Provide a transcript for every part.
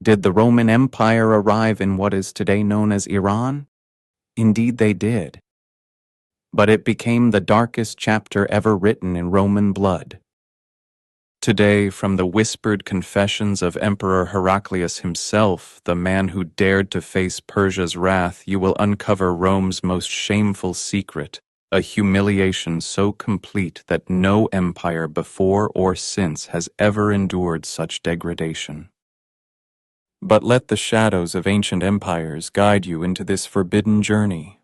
Did the Roman Empire arrive in what is today known as Iran? Indeed they did. But it became the darkest chapter ever written in Roman blood. Today, from the whispered confessions of Emperor Heraclius himself, the man who dared to face Persia's wrath, you will uncover Rome's most shameful secret, a humiliation so complete that no empire before or since has ever endured such degradation. But let the shadows of ancient empires guide you into this forbidden journey,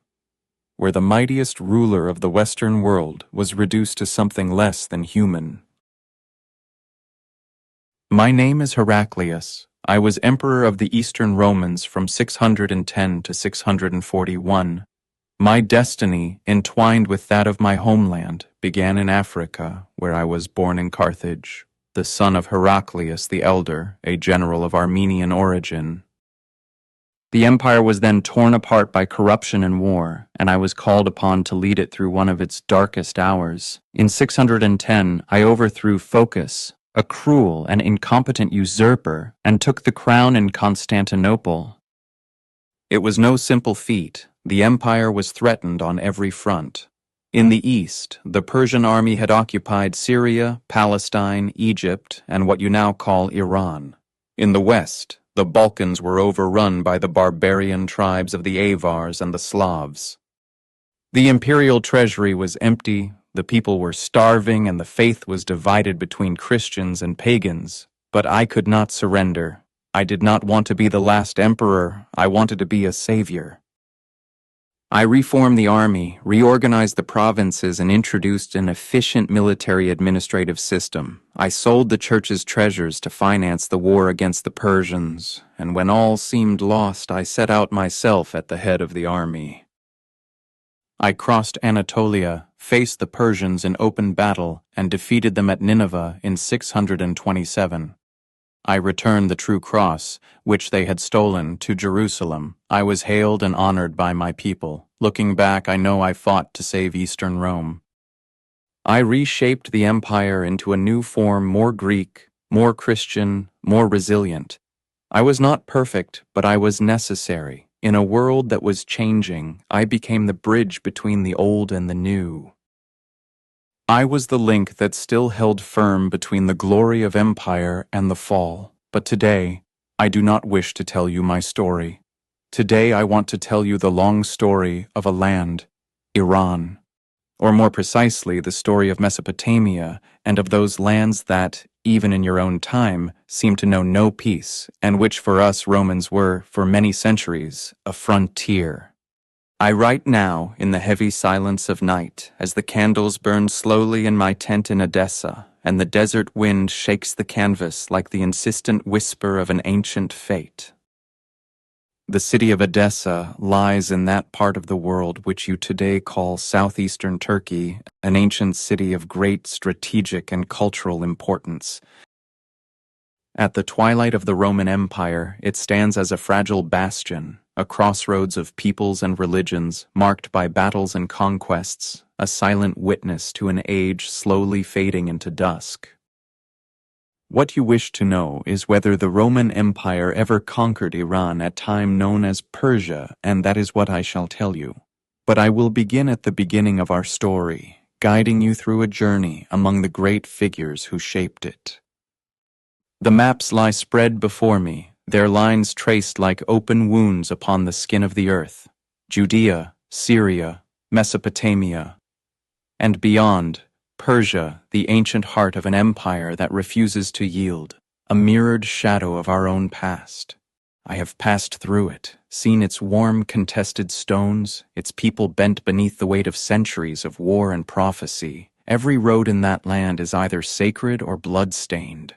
where the mightiest ruler of the Western world was reduced to something less than human. My name is Heraclius. I was emperor of the Eastern Romans from 610 to 641. My destiny, entwined with that of my homeland, began in Africa, where I was born in Carthage, the son of Heraclius the Elder, a general of Armenian origin. The empire was then torn apart by corruption and war, and I was called upon to lead it through one of its darkest hours. In 610, I overthrew Phocas, a cruel and incompetent usurper, and took the crown in Constantinople. It was no simple feat. The empire was threatened on every front. In the east, the Persian army had occupied Syria, Palestine, Egypt, and what you now call Iran. In the west, the Balkans were overrun by the barbarian tribes of the Avars and the Slavs. The imperial treasury was empty, the people were starving, and the faith was divided between Christians and pagans. But I could not surrender. I did not want to be the last emperor. I wanted to be a savior. I reformed the army, reorganized the provinces, and introduced an efficient military administrative system. I sold the church's treasures to finance the war against the Persians, and when all seemed lost, I set out myself at the head of the army. I crossed Anatolia, faced the Persians in open battle, and defeated them at Nineveh in 627. I returned the true cross, which they had stolen, to Jerusalem. I was hailed and honored by my people. Looking back, I know I fought to save Eastern Rome. I reshaped the empire into a new form, more Greek, more Christian, more resilient. I was not perfect, but I was necessary. In a world that was changing, I became the bridge between the old and the new. I was the link that still held firm between the glory of empire and the fall. But today, I do not wish to tell you my story. Today I want to tell you the long story of a land, Iran. Or more precisely, the story of Mesopotamia and of those lands that, even in your own time, seem to know no peace, and which for us Romans were, for many centuries, a frontier. I write now in the heavy silence of night, as the candles burn slowly in my tent in Edessa, and the desert wind shakes the canvas like the insistent whisper of an ancient fate. The city of Edessa lies in that part of the world which you today call southeastern Turkey, an ancient city of great strategic and cultural importance. At the twilight of the Roman Empire, it stands as a fragile bastion, a crossroads of peoples and religions, marked by battles and conquests, a silent witness to an age slowly fading into dusk. What you wish to know is whether the Roman Empire ever conquered Iran at time known as Persia, and that is what I shall tell you. But I will begin at the beginning of our story, guiding you through a journey among the great figures who shaped it. The maps lie spread before me, their lines traced like open wounds upon the skin of the earth. Judea, Syria, Mesopotamia, and beyond, Persia, the ancient heart of an empire that refuses to yield, a mirrored shadow of our own past. I have passed through it, seen its warm, contested stones, its people bent beneath the weight of centuries of war and prophecy. Every road in that land is either sacred or blood-stained.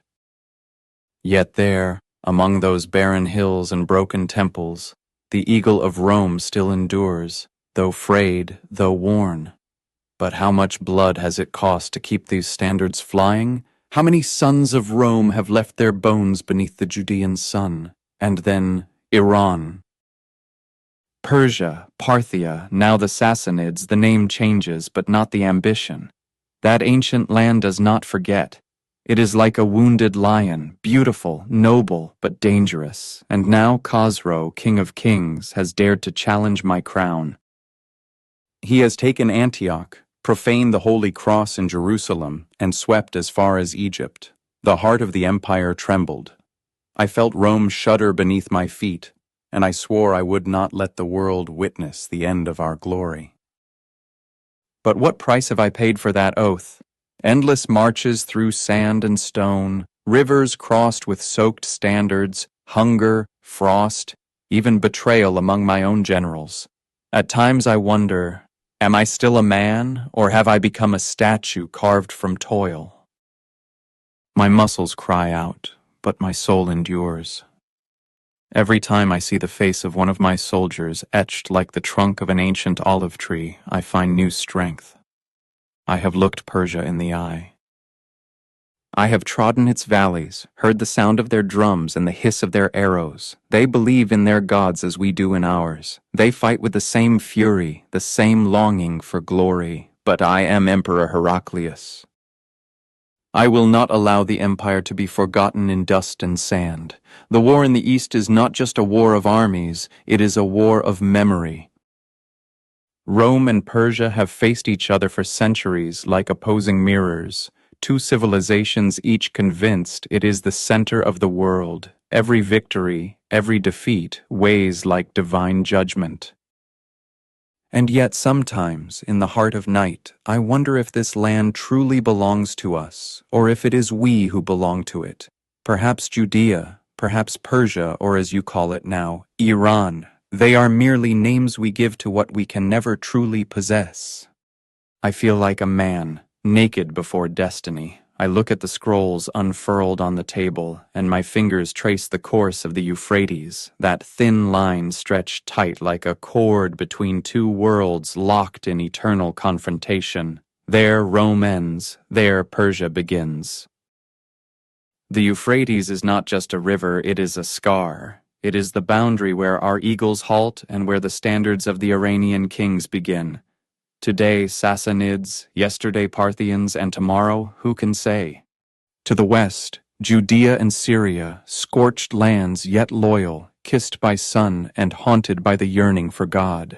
Yet there, among those barren hills and broken temples, the eagle of Rome still endures, though frayed, though worn. But how much blood has it cost to keep these standards flying? How many sons of Rome have left their bones beneath the Judean sun? And then Iran. Persia, Parthia, now the Sassanids, the name changes, but not the ambition. That ancient land does not forget. It is like a wounded lion, beautiful, noble, but dangerous, and now Khosrow, King of Kings, has dared to challenge my crown. He has taken Antioch, profaned the Holy Cross in Jerusalem, and swept as far as Egypt. The heart of the empire trembled. I felt Rome shudder beneath my feet, and I swore I would not let the world witness the end of our glory. But what price have I paid for that oath? Endless marches through sand and stone, rivers crossed with soaked standards, hunger, frost, even betrayal among my own generals. At times I wonder, am I still a man, or have I become a statue carved from toil? My muscles cry out, but my soul endures. Every time I see the face of one of my soldiers etched like the trunk of an ancient olive tree, I find new strength. I have looked Persia in the eye. I have trodden its valleys, heard the sound of their drums and the hiss of their arrows. They believe in their gods as we do in ours. They fight with the same fury, the same longing for glory. But I am Emperor Heraclius. I will not allow the empire to be forgotten in dust and sand. The war in the East is not just a war of armies, it is a war of memory. Rome and Persia have faced each other for centuries like opposing mirrors. Two civilizations each convinced it is the center of the world. Every victory, every defeat weighs like divine judgment. And yet sometimes, in the heart of night, I wonder if this land truly belongs to us, or if it is we who belong to it. Perhaps Judea, perhaps Persia, or as you call it now, Iran. They are merely names we give to what we can never truly possess. I feel like a man, naked before destiny. I look at the scrolls unfurled on the table, and my fingers trace the course of the Euphrates, that thin line stretched tight like a cord between two worlds locked in eternal confrontation. There Rome ends, there Persia begins. The Euphrates is not just a river, it is a scar. It is the boundary where our eagles halt and where the standards of the Iranian kings begin. Today Sassanids, yesterday Parthians, and tomorrow, who can say? To the west, Judea and Syria, scorched lands yet loyal, kissed by sun and haunted by the yearning for God.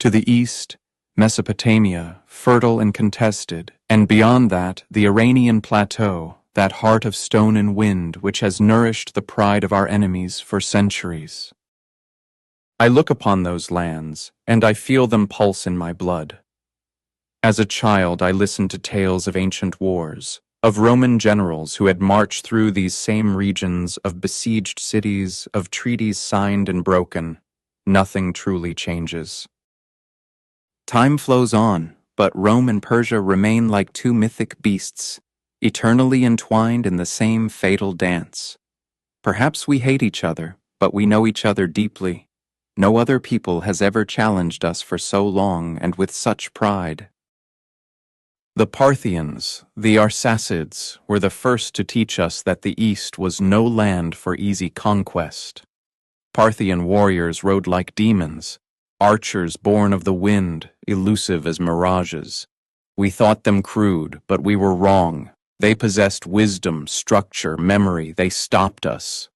To the east, Mesopotamia, fertile and contested, and beyond that, the Iranian plateau, that heart of stone and wind which has nourished the pride of our enemies for centuries. I look upon those lands, and I feel them pulse in my blood. As a child, I listened to tales of ancient wars, of Roman generals who had marched through these same regions, of besieged cities, of treaties signed and broken. Nothing truly changes. Time flows on, but Rome and Persia remain like two mythic beasts, eternally entwined in the same fatal dance. Perhaps we hate each other, but we know each other deeply. No other people has ever challenged us for so long and with such pride. The Parthians, the Arsacids, were the first to teach us that the East was no land for easy conquest. Parthian warriors rode like demons, archers born of the wind, elusive as mirages. We thought them crude, but we were wrong. They possessed wisdom, structure, memory. They stopped us.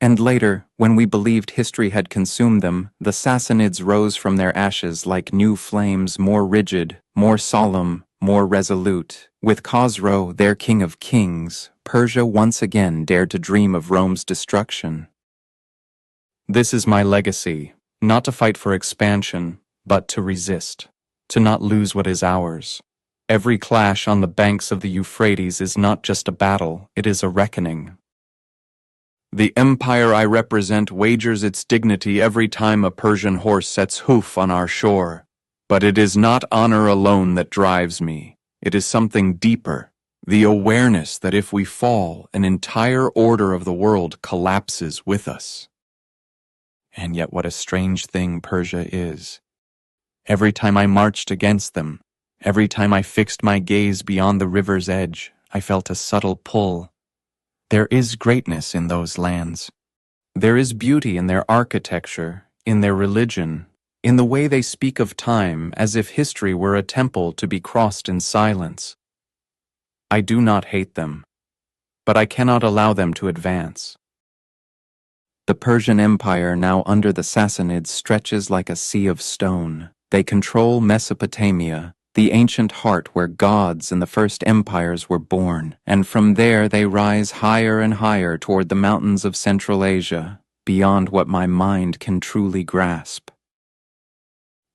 And later, when we believed history had consumed them, the Sassanids rose from their ashes like new flames, more rigid, more solemn, more resolute. With Khosrow, their king of kings, Persia once again dared to dream of Rome's destruction. This is my legacy, not to fight for expansion, but to resist, to not lose what is ours. Every clash on the banks of the Euphrates is not just a battle, it is a reckoning. The empire I represent wagers its dignity every time a Persian horse sets hoof on our shore. But it is not honor alone that drives me. It is something deeper, the awareness that if we fall, an entire order of the world collapses with us. And yet what a strange thing Persia is. Every time I marched against them, every time I fixed my gaze beyond the river's edge, I felt a subtle pull. There is greatness in those lands. There is beauty in their architecture, in their religion, in the way they speak of time as if history were a temple to be crossed in silence. I do not hate them, but I cannot allow them to advance. The Persian Empire, now under the Sassanids, stretches like a sea of stone. They control Mesopotamia, the ancient heart where gods and the first empires were born, and from there they rise higher and higher toward the mountains of Central Asia, beyond what my mind can truly grasp.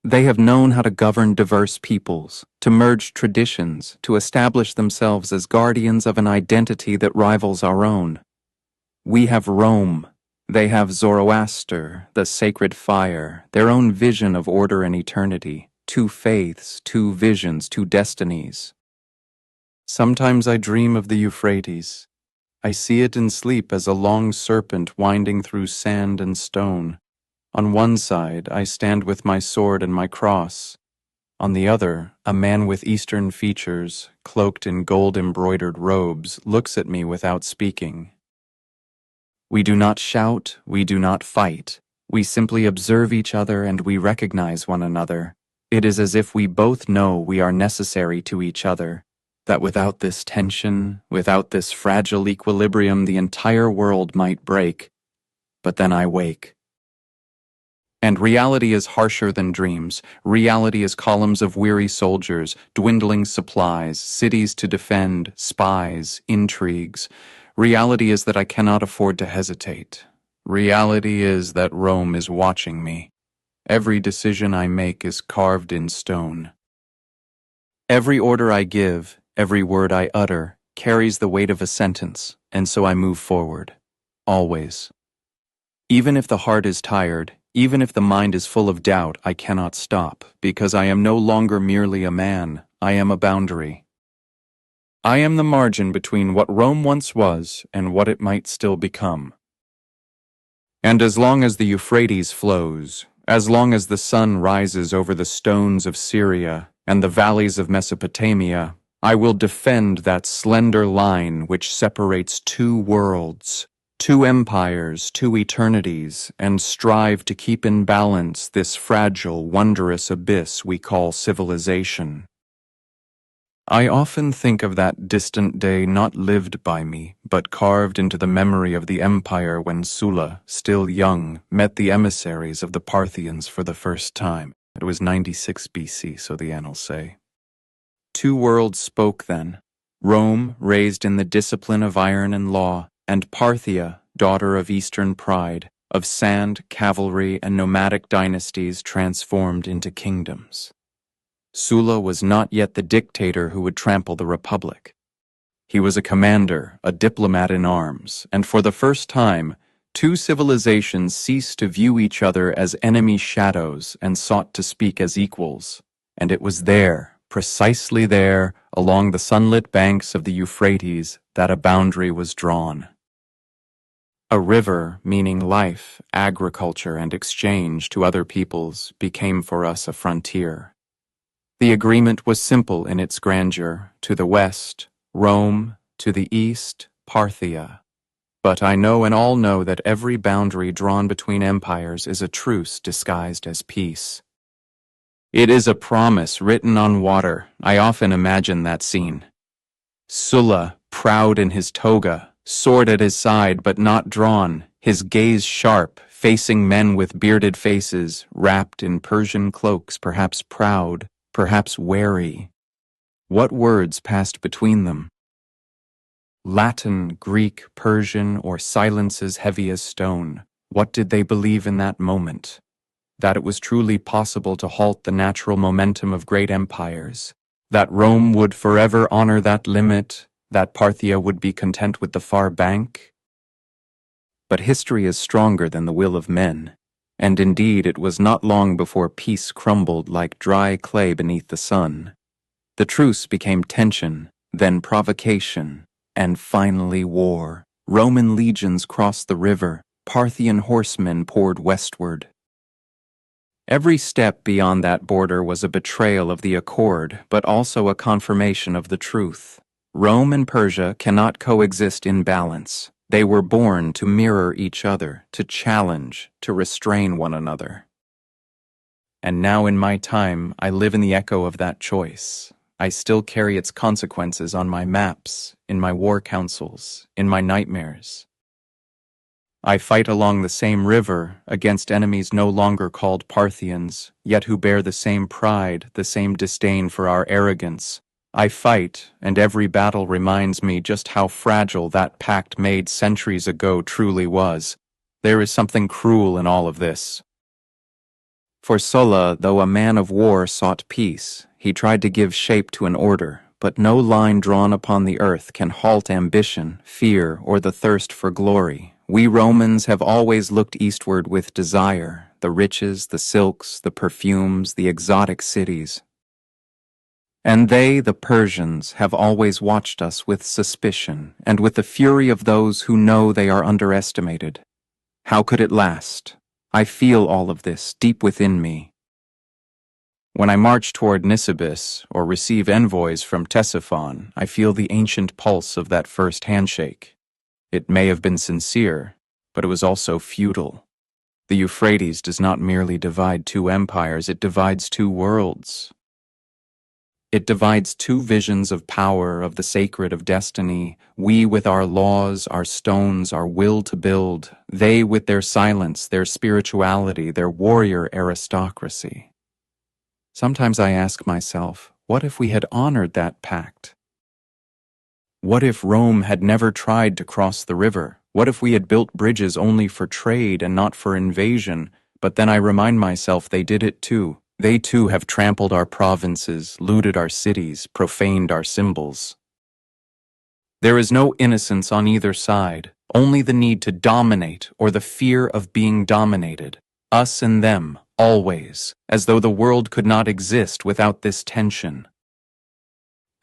They have known how to govern diverse peoples, to merge traditions, to establish themselves as guardians of an identity that rivals our own. We have Rome. They have Zoroaster, the sacred fire, their own vision of order and eternity. Two faiths, two visions, two destinies. Sometimes I dream of the Euphrates. I see it in sleep as a long serpent winding through sand and stone. On one side, I stand with my sword and my cross. On the other, a man with Eastern features, cloaked in gold-embroidered robes, looks at me without speaking. We do not shout, we do not fight. We simply observe each other and we recognize one another. It is as if we both know we are necessary to each other, that without this tension, without this fragile equilibrium, the entire world might break. But then I wake. And reality is harsher than dreams. Reality is columns of weary soldiers, dwindling supplies, cities to defend, spies, intrigues. Reality is that I cannot afford to hesitate. Reality is that Rome is watching me. Every decision I make is carved in stone. Every order I give, every word I utter, carries the weight of a sentence, and so I move forward. Always. Even if the heart is tired, even if the mind is full of doubt, I cannot stop, because I am no longer merely a man, I am a boundary. I am the margin between what Rome once was and what it might still become. And as long as the Euphrates flows, as long as the sun rises over the stones of Syria and the valleys of Mesopotamia, I will defend that slender line which separates two worlds, two empires, two eternities, and strive to keep in balance this fragile, wondrous abyss we call civilization. I often think of that distant day not lived by me, but carved into the memory of the empire when Sulla, still young, met the emissaries of the Parthians for the first time. It was 96 BC, so the annals say. Two worlds spoke then. Rome, raised in the discipline of iron and law, and Parthia, daughter of Eastern pride, of sand, cavalry, and nomadic dynasties transformed into kingdoms. Sulla was not yet the dictator who would trample the republic. He was a commander, a diplomat in arms, and for the first time, two civilizations ceased to view each other as enemy shadows and sought to speak as equals. And it was there, precisely there, along the sunlit banks of the Euphrates, that a boundary was drawn. A river, meaning life, agriculture, and exchange to other peoples, became for us a frontier. The agreement was simple in its grandeur. To the west, Rome; to the east, Parthia. But I know and all know that every boundary drawn between empires is a truce disguised as peace. It is a promise written on water. I often imagine that scene. Sulla, proud in his toga, sword at his side but not drawn, his gaze sharp, facing men with bearded faces, wrapped in Persian cloaks, perhaps proud, perhaps wary. What words passed between them? Latin, Greek, Persian, or silences heavy as stone. What did they believe in that moment? That it was truly possible to halt the natural momentum of great empires, that Rome would forever honor that limit, that Parthia would be content with the far bank? But history is stronger than the will of men, and indeed it was not long before peace crumbled like dry clay beneath the sun. The truce became tension, then provocation, and finally war. Roman legions crossed the river, Parthian horsemen poured westward. Every step beyond that border was a betrayal of the accord, but also a confirmation of the truth. Rome and Persia cannot coexist in balance. They were born to mirror each other, to challenge, to restrain one another. And now in my time, I live in the echo of that choice. I still carry its consequences on my maps, in my war councils, in my nightmares. I fight along the same river against enemies no longer called Parthians, yet who bear the same pride, the same disdain for our arrogance. I fight, and every battle reminds me just how fragile that pact made centuries ago truly was. There is something cruel in all of this. For Sulla, though a man of war, sought peace. He tried to give shape to an order, but no line drawn upon the earth can halt ambition, fear, or the thirst for glory. We Romans have always looked eastward with desire, the riches, the silks, the perfumes, the exotic cities. And they, the Persians, have always watched us with suspicion, and with the fury of those who know they are underestimated. How could it last? I feel all of this deep within me. When I march toward Nisibis or receive envoys from Ctesiphon, I feel the ancient pulse of that first handshake. It may have been sincere, but it was also futile. The Euphrates does not merely divide two empires, it divides two worlds. It divides two visions of power, of the sacred, of destiny. We with our laws, our stones, our will to build. They with their silence, their spirituality, their warrior aristocracy. Sometimes I ask myself, what if we had honored that pact? What if Rome had never tried to cross the river? What if we had built bridges only for trade and not for invasion? But then I remind myself they did it too. They too have trampled our provinces, looted our cities, profaned our symbols. There is no innocence on either side, only the need to dominate or the fear of being dominated. Us and them, always, as though the world could not exist without this tension.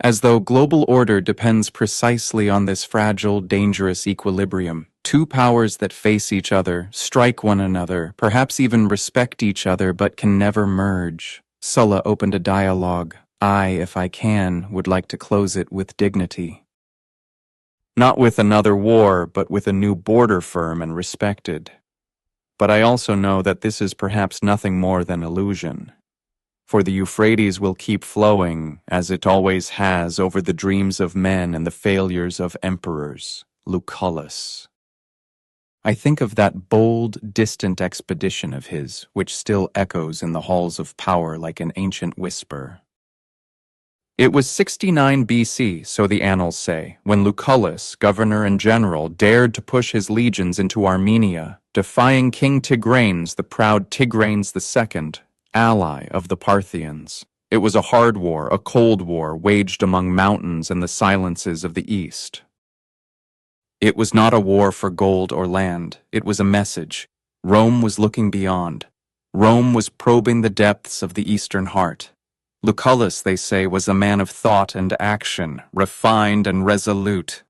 As though global order depends precisely on this fragile, dangerous equilibrium. Two powers that face each other, strike one another, perhaps even respect each other, but can never merge. Sulla opened a dialogue. I, if I can, would like to close it with dignity. Not with another war, but with a new border firm and respected. But I also know that this is perhaps nothing more than illusion. For the Euphrates will keep flowing, as it always has, over the dreams of men and the failures of emperors. Lucullus. I think of that bold, distant expedition of his, which still echoes in the halls of power like an ancient whisper. It was 69 BC, so the annals say, when Lucullus, governor and general, dared to push his legions into Armenia, defying King Tigranes, the proud Tigranes II, ally of the Parthians. It was a hard war, a cold war, waged among mountains and the silences of the east. It was not a war for gold or land. It was a message. Rome was looking beyond. Rome was probing the depths of the eastern heart. Lucullus, they say, was a man of thought and action, refined and resolute.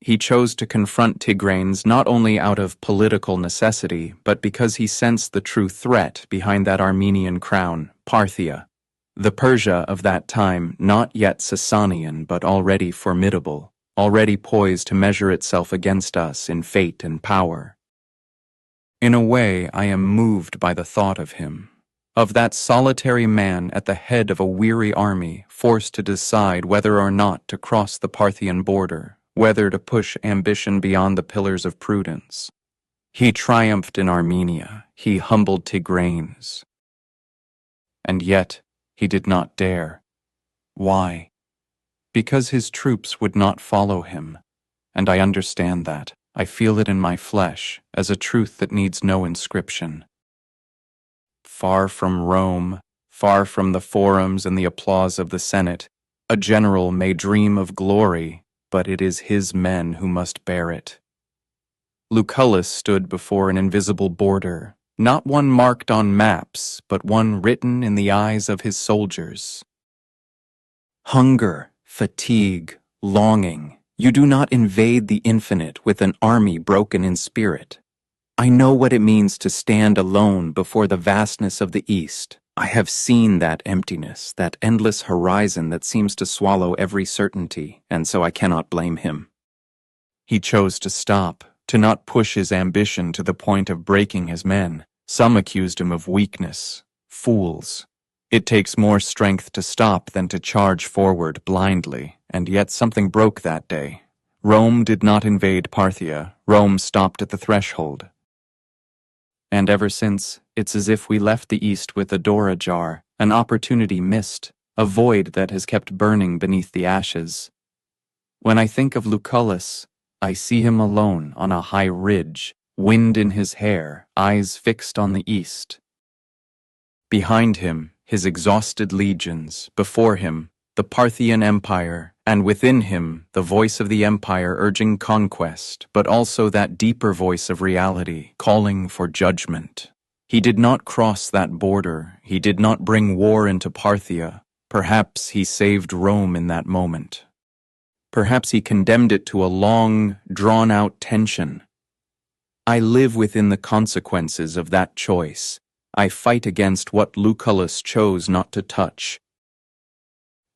He chose to confront Tigranes not only out of political necessity, but because he sensed the true threat behind that Armenian crown, Parthia. The Persia of that time, not yet Sasanian, but already formidable, already poised to measure itself against us in fate and power. In a way, I am moved by the thought of him, of that solitary man at the head of a weary army, forced to decide whether or not to cross the Parthian border, whether to push ambition beyond the pillars of prudence. He triumphed in Armenia, he humbled Tigranes. And yet, he did not dare. Why? Because his troops would not follow him, and I understand that. I feel it in my flesh, as a truth that needs no inscription. Far from Rome, far from the forums and the applause of the Senate, a general may dream of glory, but it is his men who must bear it. Lucullus stood before an invisible border, not one marked on maps, but one written in the eyes of his soldiers. Hunger, fatigue, longing. You do not invade the infinite with an army broken in spirit. I know what it means to stand alone before the vastness of the East. I have seen that emptiness, that endless horizon that seems to swallow every certainty, and so I cannot blame him. He chose to stop, to not push his ambition to the point of breaking his men. Some accused him of weakness. Fools. It takes more strength to stop than to charge forward blindly, and yet something broke that day. Rome did not invade Parthia. Rome stopped at the threshold. And ever since, it's as if we left the East with a door ajar, an opportunity missed, a void that has kept burning beneath the ashes. When I think of Lucullus, I see him alone on a high ridge, wind in his hair, eyes fixed on the East. Behind him, his exhausted legions, before him, the Parthian Empire, and within him, the voice of the empire urging conquest, but also that deeper voice of reality, calling for judgment. He did not cross that border. He did not bring war into Parthia. Perhaps he saved Rome in that moment. Perhaps he condemned it to a long, drawn-out tension. I live within the consequences of that choice. I fight against what Lucullus chose not to touch.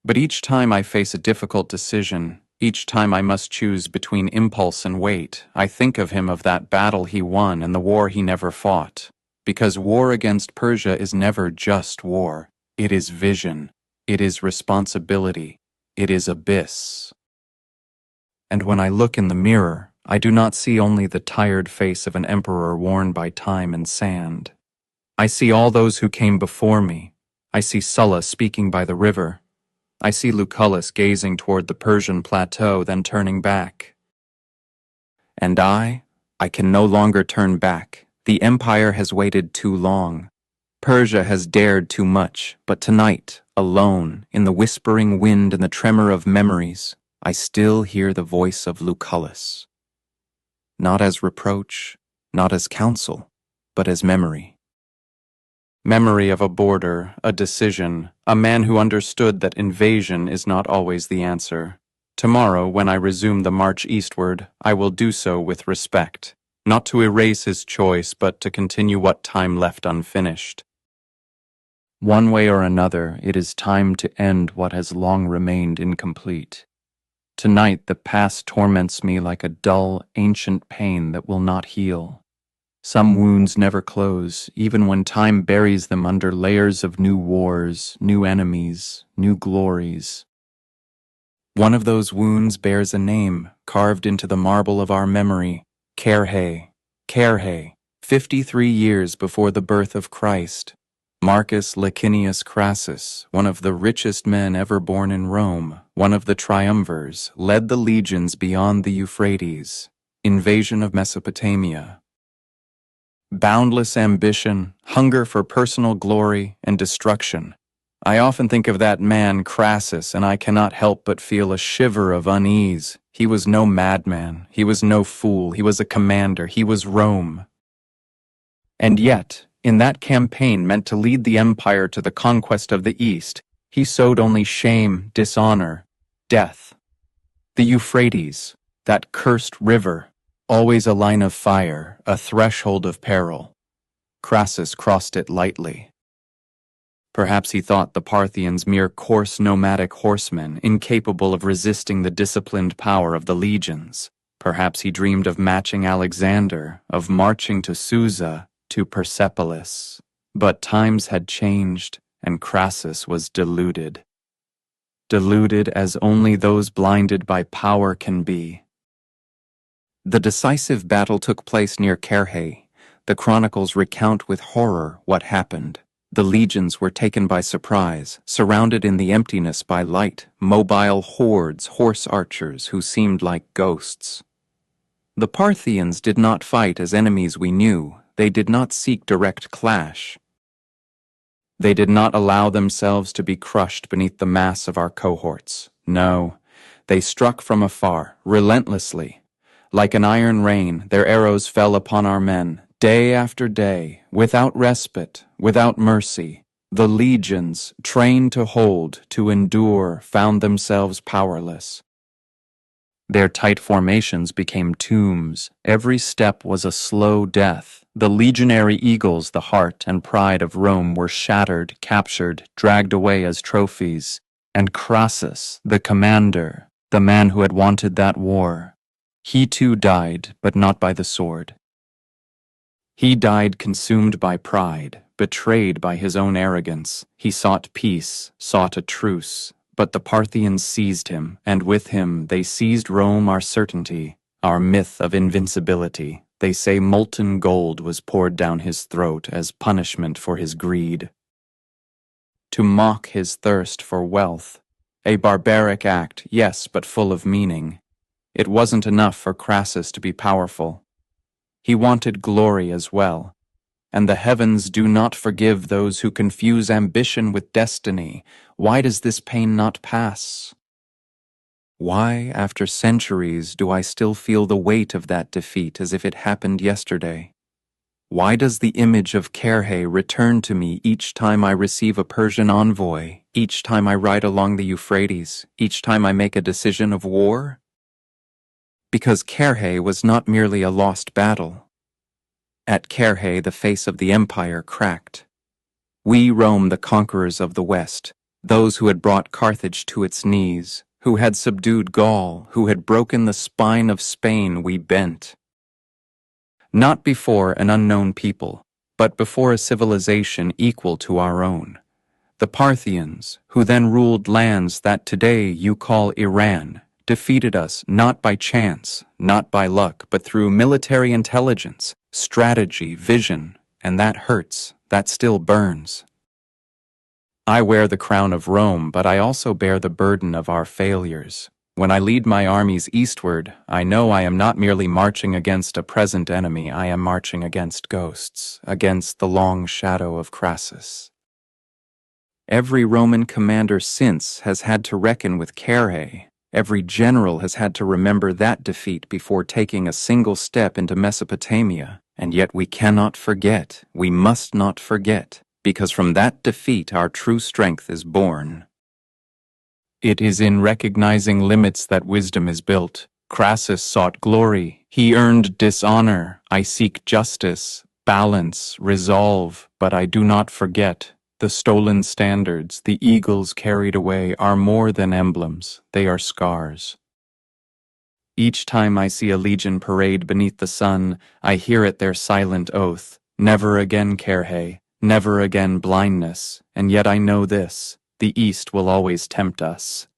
But each time I face a difficult decision, each time I must choose between impulse and weight, I think of him, of that battle he won and the war he never fought. Because war against Persia is never just war. It is vision. It is responsibility. It is abyss. And when I look in the mirror, I do not see only the tired face of an emperor worn by time and sand. I see all those who came before me. I see Sulla speaking by the river. I see Lucullus gazing toward the Persian plateau, then turning back. And I can no longer turn back. The empire has waited too long. Persia has dared too much, but tonight, alone, in the whispering wind and the tremor of memories, I still hear the voice of Lucullus. Not as reproach, not as counsel, but as memory. Memory of a border, a decision, a man who understood that invasion is not always the answer. Tomorrow, when I resume the march eastward, I will do so with respect, not to erase his choice, but to continue what time left unfinished. One way or another, it is time to end what has long remained incomplete. Tonight, the past torments me like a dull, ancient pain that will not heal. Some wounds never close, even when time buries them under layers of new wars, new enemies, new glories. One of those wounds bears a name carved into the marble of our memory, Carrhae. Carrhae, 53 years before the birth of Christ. Marcus Licinius Crassus, one of the richest men ever born in Rome, one of the triumvirs, led the legions beyond the Euphrates. Invasion of Mesopotamia. Boundless ambition, hunger for personal glory, and destruction. I often think of that man, Crassus, and I cannot help but feel a shiver of unease. He was no madman. He was no fool. He was a commander. He was Rome. And yet, in that campaign meant to lead the empire to the conquest of the East, he sowed only shame, dishonor, death. The Euphrates, that cursed river, always a line of fire, a threshold of peril. Crassus crossed it lightly. Perhaps he thought the Parthians mere coarse nomadic horsemen, incapable of resisting the disciplined power of the legions. Perhaps he dreamed of matching Alexander, of marching to Susa, to Persepolis. But times had changed, and Crassus was deluded. Deluded as only those blinded by power can be. The decisive battle took place near Carrhae. The chronicles recount with horror what happened. The legions were taken by surprise, surrounded in the emptiness by light, mobile hordes, horse archers who seemed like ghosts. The Parthians did not fight as enemies we knew. They did not seek direct clash. They did not allow themselves to be crushed beneath the mass of our cohorts. No, they struck from afar, relentlessly. Like an iron rain, their arrows fell upon our men, day after day, without respite, without mercy. The legions, trained to hold, to endure, found themselves powerless. Their tight formations became tombs. Every step was a slow death. The legionary eagles, the heart and pride of Rome, were shattered, captured, dragged away as trophies. And Crassus, the commander, the man who had wanted that war, he too died, but not by the sword. He died consumed by pride, betrayed by his own arrogance. He sought peace, sought a truce, but the Parthians seized him, and with him they seized Rome, our certainty, our myth of invincibility. They say molten gold was poured down his throat as punishment for his greed. To mock his thirst for wealth. A barbaric act, yes, but full of meaning. It wasn't enough for Crassus to be powerful. He wanted glory as well. And the heavens do not forgive those who confuse ambition with destiny. Why does this pain not pass? Why, after centuries, do I still feel the weight of that defeat as if it happened yesterday? Why does the image of Carhae return to me each time I receive a Persian envoy, each time I ride along the Euphrates, each time I make a decision of war? Because Carhae was not merely a lost battle. At Carhae, the face of the empire cracked. We, Rome, the conquerors of the West, those who had brought Carthage to its knees, who had subdued Gaul, who had broken the spine of Spain, we bent. Not before an unknown people, but before a civilization equal to our own. The Parthians, who then ruled lands that today you call Iran, defeated us not by chance, not by luck, but through military intelligence, strategy, vision, and that hurts, that still burns. I wear the crown of Rome, but I also bear the burden of our failures. When I lead my armies eastward, I know I am not merely marching against a present enemy, I am marching against ghosts, against the long shadow of Crassus. Every Roman commander since has had to reckon with Carhae. Every general has had to remember that defeat before taking a single step into Mesopotamia. And yet we cannot forget, we must not forget, because from that defeat our true strength is born. It is in recognizing limits that wisdom is built. Crassus sought glory, he earned dishonor. I seek justice, balance, resolve, but I do not forget. The stolen standards, the eagles carried away, are more than emblems, they are scars. Each time I see a legion parade beneath the sun, I hear it their silent oath, never again Carhae, never again blindness, and yet I know this, the East will always tempt us.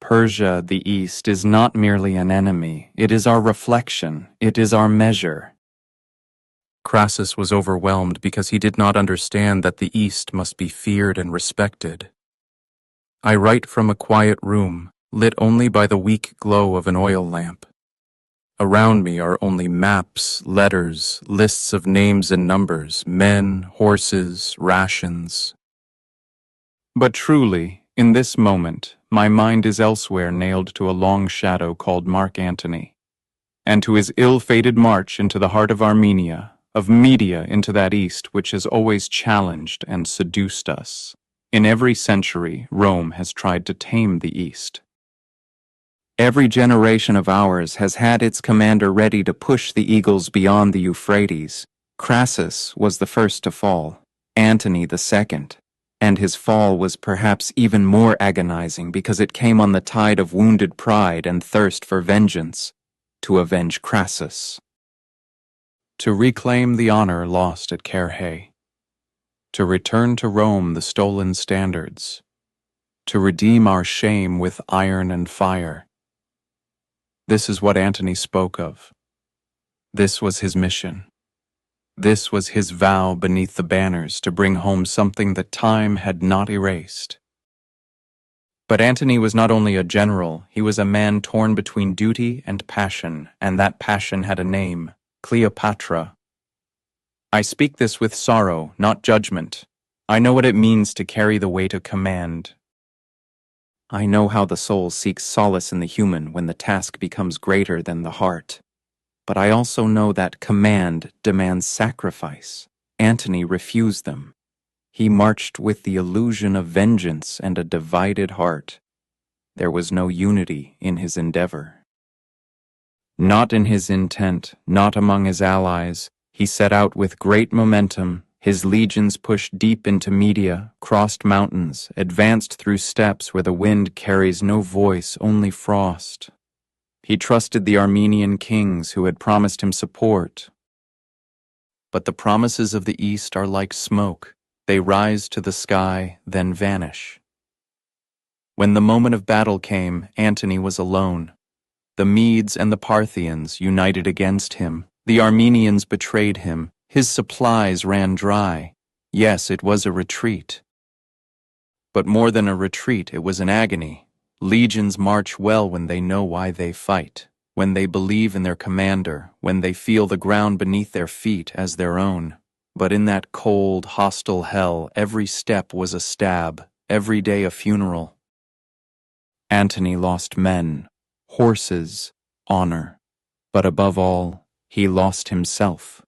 Persia, the East, is not merely an enemy, it is our reflection, it is our measure. Crassus was overwhelmed because he did not understand that the East must be feared and respected. I write from a quiet room, lit only by the weak glow of an oil lamp. Around me are only maps, letters, lists of names and numbers, men, horses, rations. But truly, in this moment, my mind is elsewhere, nailed to a long shadow called Mark Antony, and to his ill-fated march into the heart of Armenia, of Media into that East which has always challenged and seduced us. In every century, Rome has tried to tame the East. Every generation of ours has had its commander ready to push the eagles beyond the Euphrates. Crassus was the first to fall, Antony the second, and his fall was perhaps even more agonizing because it came on the tide of wounded pride and thirst for vengeance, to avenge Crassus. To reclaim the honor lost at Carhae, to return to Rome the stolen standards, to redeem our shame with iron and fire. This is what Antony spoke of. This was his mission. This was his vow beneath the banners to bring home something that time had not erased. But Antony was not only a general, he was a man torn between duty and passion, and that passion had a name, Cleopatra. I speak this with sorrow, not judgment. I know what it means to carry the weight of command. I know how the soul seeks solace in the human when the task becomes greater than the heart. But I also know that command demands sacrifice. Antony refused them. He marched with the illusion of vengeance and a divided heart. There was no unity in his endeavor. Not in his intent, not among his allies. He set out with great momentum. His legions pushed deep into Media, crossed mountains, advanced through steppes where the wind carries no voice, only frost. He trusted the Armenian kings who had promised him support. But the promises of the East are like smoke. They rise to the sky, then vanish. When the moment of battle came, Antony was alone. The Medes and the Parthians united against him. The Armenians betrayed him. His supplies ran dry. Yes, it was a retreat. But more than a retreat, it was an agony. Legions march well when they know why they fight, when they believe in their commander, when they feel the ground beneath their feet as their own. But in that cold, hostile hell, every step was a stab, every day a funeral. Antony lost men, horses, honor, but above all, he lost himself.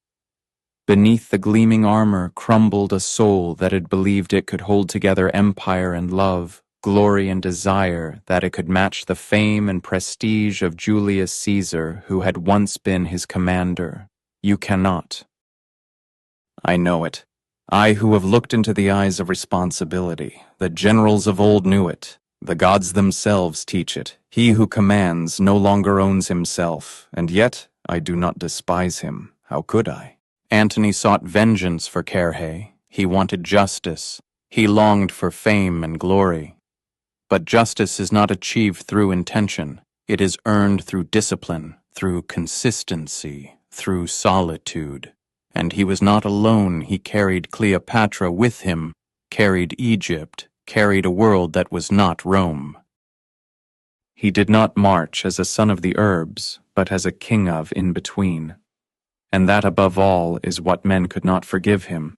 Beneath the gleaming armor crumbled a soul that had believed it could hold together empire and love, glory and desire, that it could match the fame and prestige of Julius Caesar, who had once been his commander. You cannot. I know it. I who have looked into the eyes of responsibility. The generals of old knew it. The gods themselves teach it. He who commands no longer owns himself, and yet I do not despise him. How could I? Antony sought vengeance for Carrhae. He wanted justice. He longed for fame and glory. But justice is not achieved through intention. It is earned through discipline, through consistency, through solitude. And he was not alone. He carried Cleopatra with him, carried Egypt, carried a world that was not Rome. He did not march as a son of the herbs, but as a king of in-between. And that above all is what men could not forgive him.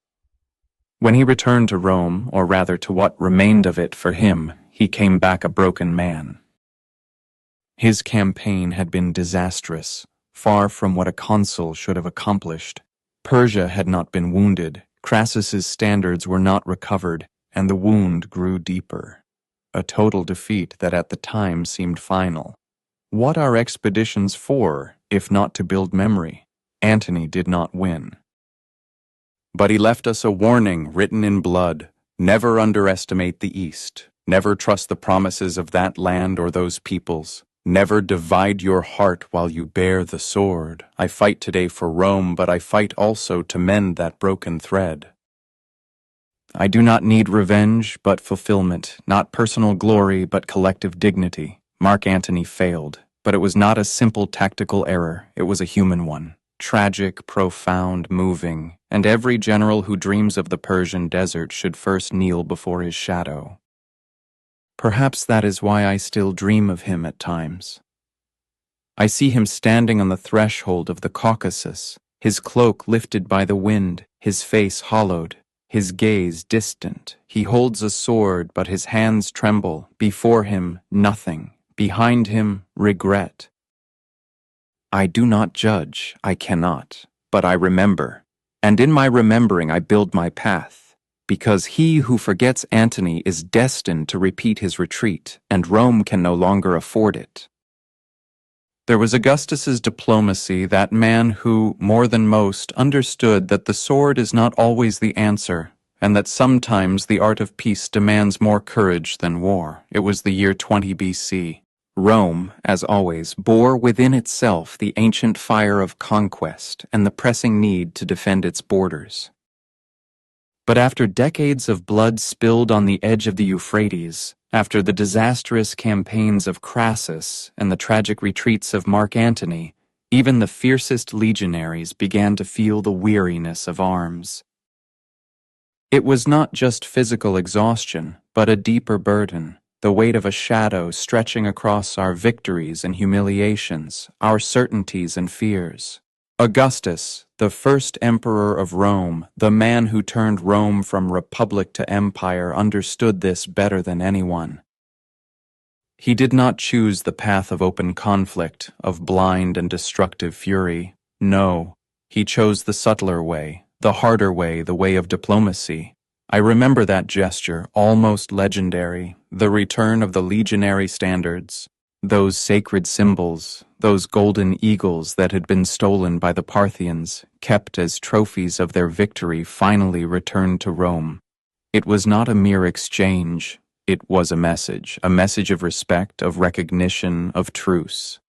When he returned to Rome, or rather to what remained of it for him, he came back a broken man. His campaign had been disastrous, far from what a consul should have accomplished. Persia had not been wounded, Crassus's standards were not recovered, and the wound grew deeper. A total defeat that at the time seemed final. What are expeditions for, if not to build memory? Antony did not win. But he left us a warning written in blood. Never underestimate the East. Never trust the promises of that land or those peoples. Never divide your heart while you bear the sword. I fight today for Rome, but I fight also to mend that broken thread. I do not need revenge, but fulfillment. Not personal glory, but collective dignity. Mark Antony failed, but it was not a simple tactical error. It was a human one. Tragic, profound, moving, and every general who dreams of the Persian desert should first kneel before his shadow. Perhaps that is why I still dream of him at times. I see him standing on the threshold of the Caucasus, his cloak lifted by the wind, his face hollowed, his gaze distant. He holds a sword, but his hands tremble. Before him, nothing. Behind him, regret. I do not judge, I cannot, but I remember, and in my remembering I build my path, because he who forgets Antony is destined to repeat his retreat, and Rome can no longer afford it. There was Augustus's diplomacy, that man who, more than most, understood that the sword is not always the answer, and that sometimes the art of peace demands more courage than war. It was the year 20 BC. Rome, as always, bore within itself the ancient fire of conquest and the pressing need to defend its borders. But after decades of blood spilled on the edge of the Euphrates, after the disastrous campaigns of Crassus and the tragic retreats of Mark Antony, even the fiercest legionaries began to feel the weariness of arms. It was not just physical exhaustion, but a deeper burden. The weight of a shadow stretching across our victories and humiliations, our certainties and fears. Augustus, the first emperor of Rome, the man who turned Rome from republic to empire, understood this better than anyone. He did not choose the path of open conflict, of blind and destructive fury. No, he chose the subtler way, the harder way, the way of diplomacy. I remember that gesture, almost legendary, the return of the legionary standards, those sacred symbols, those golden eagles that had been stolen by the Parthians, kept as trophies of their victory, finally returned to Rome. It was not a mere exchange, it was a message of respect, of recognition, of truce.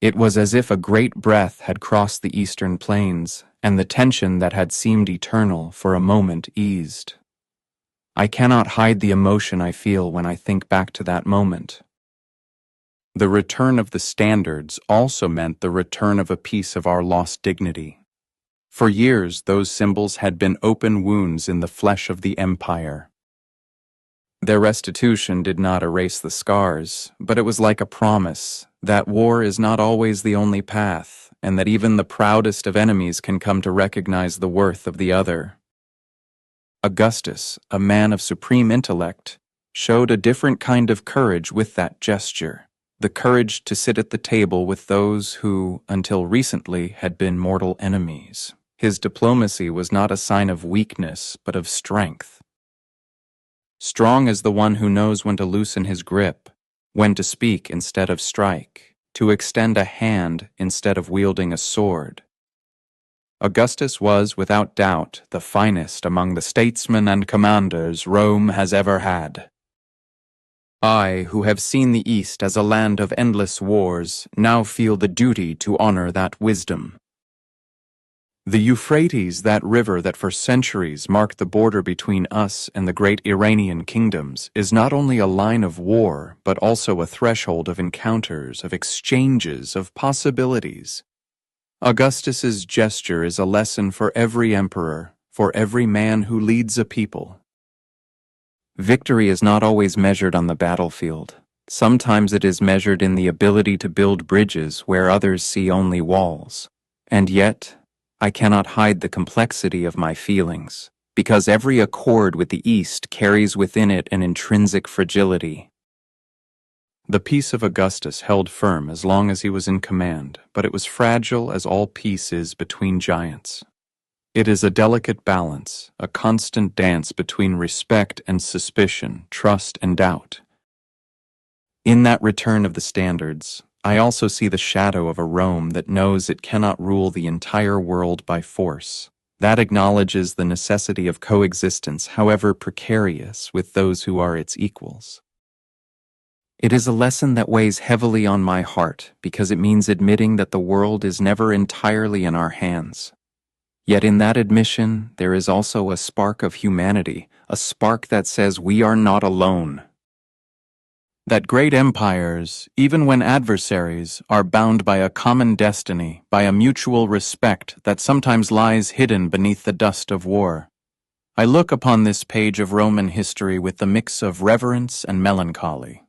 It was as if a great breath had crossed the eastern plains, and the tension that had seemed eternal for a moment eased. I cannot hide the emotion I feel when I think back to that moment. The return of the standards also meant the return of a piece of our lost dignity. For years, those symbols had been open wounds in the flesh of the empire. Their restitution did not erase the scars, but it was like a promise that war is not always the only path, and that even the proudest of enemies can come to recognize the worth of the other. Augustus, a man of supreme intellect, showed a different kind of courage with that gesture, the courage to sit at the table with those who, until recently, had been mortal enemies. His diplomacy was not a sign of weakness, but of strength. Strong is the one who knows when to loosen his grip, when to speak instead of strike, to extend a hand instead of wielding a sword. Augustus was, without doubt, the finest among the statesmen and commanders Rome has ever had. I, who have seen the East as a land of endless wars, now feel the duty to honor that wisdom. The Euphrates, that river that for centuries marked the border between us and the great Iranian kingdoms, is not only a line of war, but also a threshold of encounters, of exchanges, of possibilities. Augustus's gesture is a lesson for every emperor, for every man who leads a people. Victory is not always measured on the battlefield. Sometimes it is measured in the ability to build bridges where others see only walls. And yet, I cannot hide the complexity of my feelings, because every accord with the East carries within it an intrinsic fragility. The peace of Augustus held firm as long as he was in command, but it was fragile as all peace is between giants. It is a delicate balance, a constant dance between respect and suspicion, trust and doubt. In that return of the standards, I also see the shadow of a Rome that knows it cannot rule the entire world by force, that acknowledges the necessity of coexistence, however precarious, with those who are its equals. It is a lesson that weighs heavily on my heart because it means admitting that the world is never entirely in our hands. Yet in that admission, there is also a spark of humanity, a spark that says we are not alone. That great empires, even when adversaries, are bound by a common destiny, by a mutual respect that sometimes lies hidden beneath the dust of war. I look upon this page of Roman history with the mix of reverence and melancholy.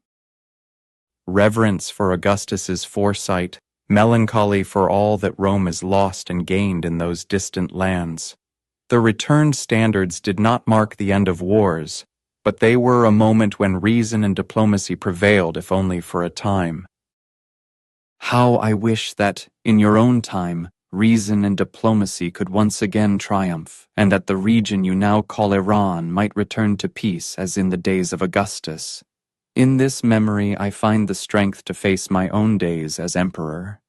Reverence for Augustus's foresight, melancholy for all that Rome has lost and gained in those distant lands. The returned standards did not mark the end of wars, but they were a moment when reason and diplomacy prevailed, if only for a time. How I wish that, in your own time, reason and diplomacy could once again triumph, and that the region you now call Iran might return to peace as in the days of Augustus. In this memory I find the strength to face my own days as emperor.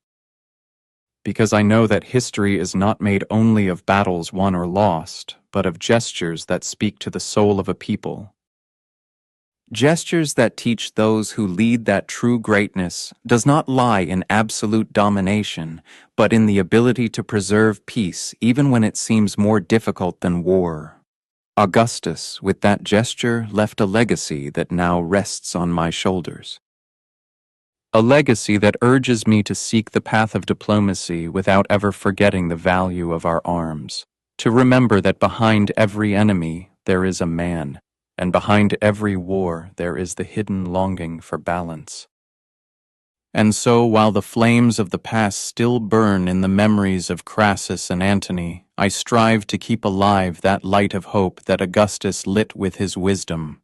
Because I know that history is not made only of battles won or lost, but of gestures that speak to the soul of a people. Gestures that teach those who lead that true greatness does not lie in absolute domination, but in the ability to preserve peace even when it seems more difficult than war. Augustus, with that gesture, left a legacy that now rests on my shoulders. A legacy that urges me to seek the path of diplomacy without ever forgetting the value of our arms, to remember that behind every enemy there is a man, and behind every war there is the hidden longing for balance. And so, while the flames of the past still burn in the memories of Crassus and Antony, I strive to keep alive that light of hope that Augustus lit with his wisdom.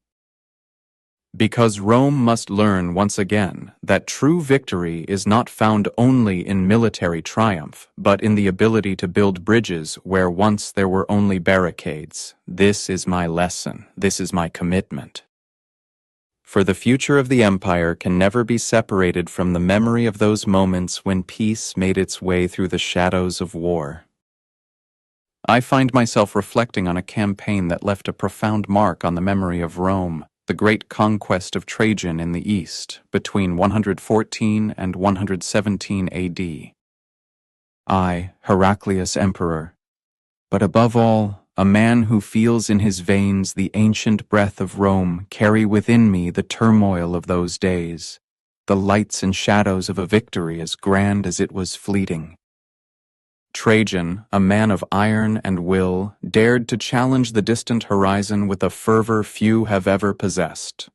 Because Rome must learn once again that true victory is not found only in military triumph, but in the ability to build bridges where once there were only barricades. This is my lesson. This is my commitment. For the future of the empire can never be separated from the memory of those moments when peace made its way through the shadows of war. I find myself reflecting on a campaign that left a profound mark on the memory of Rome, the great conquest of Trajan in the East, between 114 and 117 AD. I, Heraclius Emperor, but above all, a man who feels in his veins the ancient breath of Rome carry within me the turmoil of those days, the lights and shadows of a victory as grand as it was fleeting. Trajan, a man of iron and will, dared to challenge the distant horizon with a fervor few have ever possessed.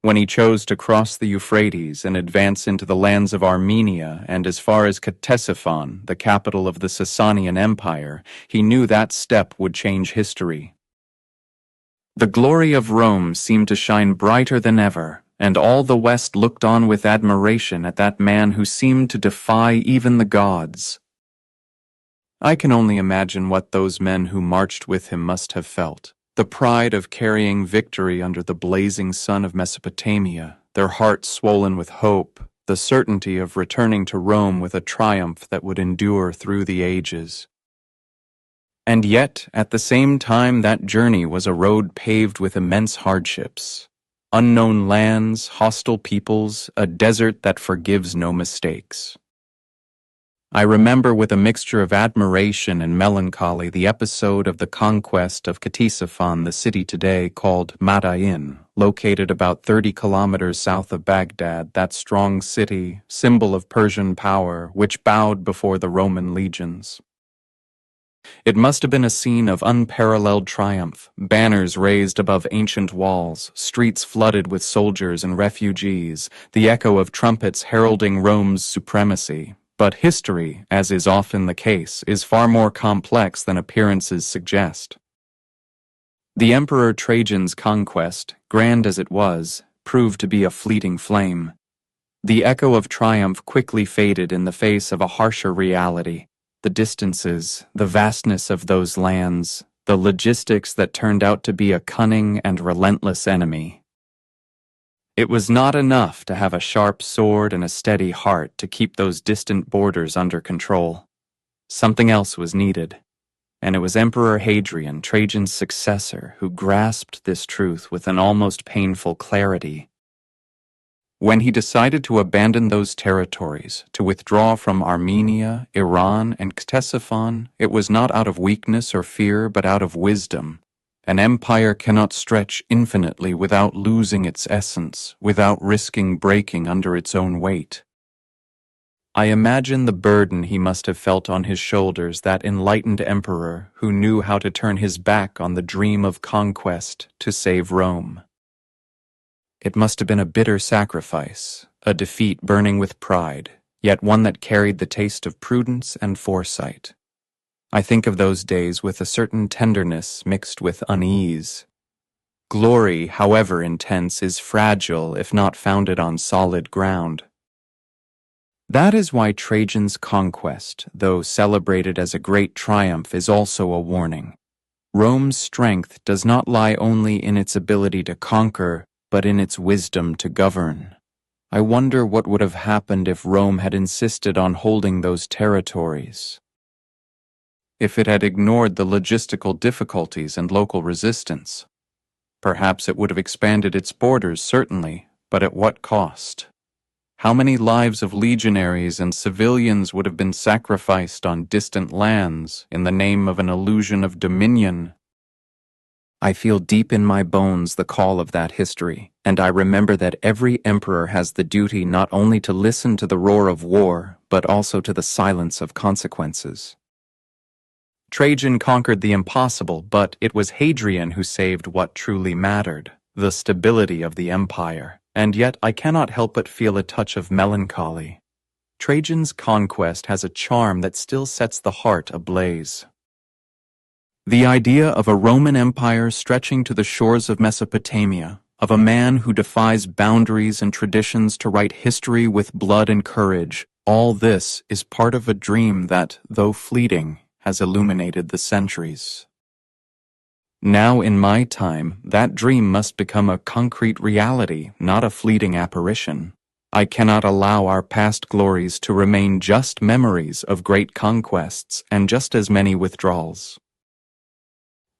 When he chose to cross the Euphrates and advance into the lands of Armenia and as far as Ctesiphon, the capital of the Sasanian Empire, he knew that step would change history. The glory of Rome seemed to shine brighter than ever, and all the West looked on with admiration at that man who seemed to defy even the gods. I can only imagine what those men who marched with him must have felt. The pride of carrying victory under the blazing sun of Mesopotamia, their hearts swollen with hope, the certainty of returning to Rome with a triumph that would endure through the ages. And yet, at the same time, that journey was a road paved with immense hardships. Unknown lands, hostile peoples, a desert that forgives no mistakes. I remember with a mixture of admiration and melancholy the episode of the conquest of Ctesiphon, the city today called Madain, located about 30 kilometers south of Baghdad, that strong city, symbol of Persian power, which bowed before the Roman legions. It must have been a scene of unparalleled triumph, banners raised above ancient walls, streets flooded with soldiers and refugees, the echo of trumpets heralding Rome's supremacy. But history, as is often the case, is far more complex than appearances suggest. The Emperor Trajan's conquest, grand as it was, proved to be a fleeting flame. The echo of triumph quickly faded in the face of a harsher reality. The distances, the vastness of those lands, the logistics that turned out to be a cunning and relentless enemy. It was not enough to have a sharp sword and a steady heart to keep those distant borders under control. Something else was needed, and it was Emperor Hadrian, Trajan's successor, who grasped this truth with an almost painful clarity. When he decided to abandon those territories, to withdraw from Armenia, Iran, and Ctesiphon, it was not out of weakness or fear, but out of wisdom. An empire cannot stretch infinitely without losing its essence, without risking breaking under its own weight. I imagine the burden he must have felt on his shoulders, that enlightened emperor who knew how to turn his back on the dream of conquest to save Rome. It must have been a bitter sacrifice, a defeat burning with pride, yet one that carried the taste of prudence and foresight. I think of those days with a certain tenderness mixed with unease. Glory, however intense, is fragile if not founded on solid ground. That is why Trajan's conquest, though celebrated as a great triumph, is also a warning. Rome's strength does not lie only in its ability to conquer, but in its wisdom to govern. I wonder what would have happened if Rome had insisted on holding those territories. If it had ignored the logistical difficulties and local resistance. Perhaps it would have expanded its borders, certainly, but at what cost? How many lives of legionaries and civilians would have been sacrificed on distant lands in the name of an illusion of dominion? I feel deep in my bones the call of that history, and I remember that every emperor has the duty not only to listen to the roar of war, but also to the silence of consequences. Trajan conquered the impossible, but it was Hadrian who saved what truly mattered, the stability of the empire, and yet I cannot help but feel a touch of melancholy. Trajan's conquest has a charm that still sets the heart ablaze. The idea of a Roman Empire stretching to the shores of Mesopotamia, of a man who defies boundaries and traditions to write history with blood and courage, all this is part of a dream that, though fleeting, has illuminated the centuries. Now in my time, that dream must become a concrete reality, not a fleeting apparition. I cannot allow our past glories to remain just memories of great conquests and just as many withdrawals.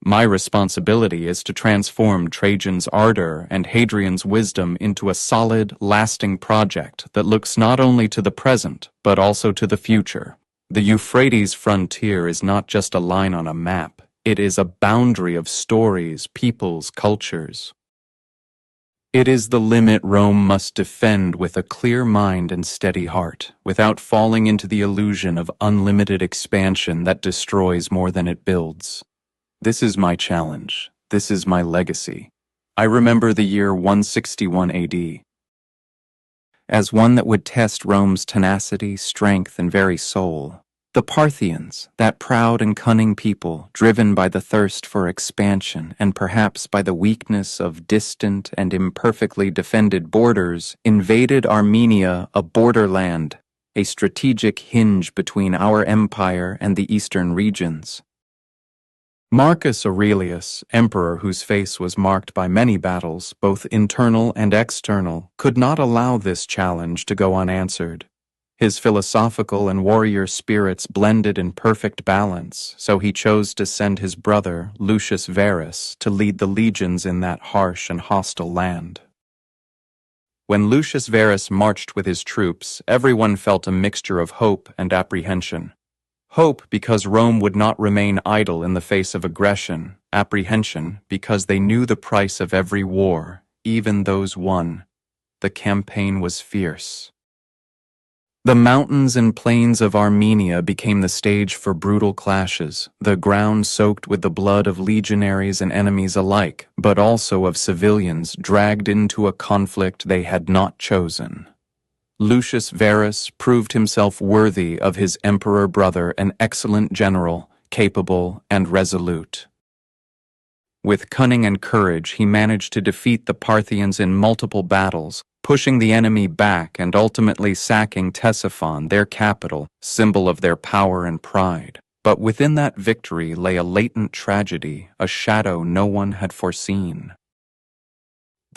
My responsibility is to transform Trajan's ardor and Hadrian's wisdom into a solid, lasting project that looks not only to the present, but also to the future. The Euphrates frontier is not just a line on a map. It is a boundary of stories, peoples, cultures. It is the limit Rome must defend with a clear mind and steady heart, without falling into the illusion of unlimited expansion that destroys more than it builds. This is my challenge. This is my legacy. I remember the year 161 AD as one that would test Rome's tenacity, strength, and very soul. The Parthians, that proud and cunning people, driven by the thirst for expansion and perhaps by the weakness of distant and imperfectly defended borders, invaded Armenia, a borderland, a strategic hinge between our empire and the eastern regions. Marcus Aurelius, emperor whose face was marked by many battles, both internal and external, could not allow this challenge to go unanswered. His philosophical and warrior spirits blended in perfect balance, so he chose to send his brother, Lucius Verus, to lead the legions in that harsh and hostile land. When Lucius Verus marched with his troops, everyone felt a mixture of hope and apprehension. Hope because Rome would not remain idle in the face of aggression, apprehension because they knew the price of every war, even those won. The campaign was fierce. The mountains and plains of Armenia became the stage for brutal clashes, the ground soaked with the blood of legionaries and enemies alike, but also of civilians dragged into a conflict they had not chosen. Lucius Verus proved himself worthy of his emperor brother, an excellent general, capable and resolute. With cunning and courage, he managed to defeat the Parthians in multiple battles, pushing the enemy back and ultimately sacking Ctesiphon, their capital, symbol of their power and pride. But within that victory lay a latent tragedy, a shadow no one had foreseen.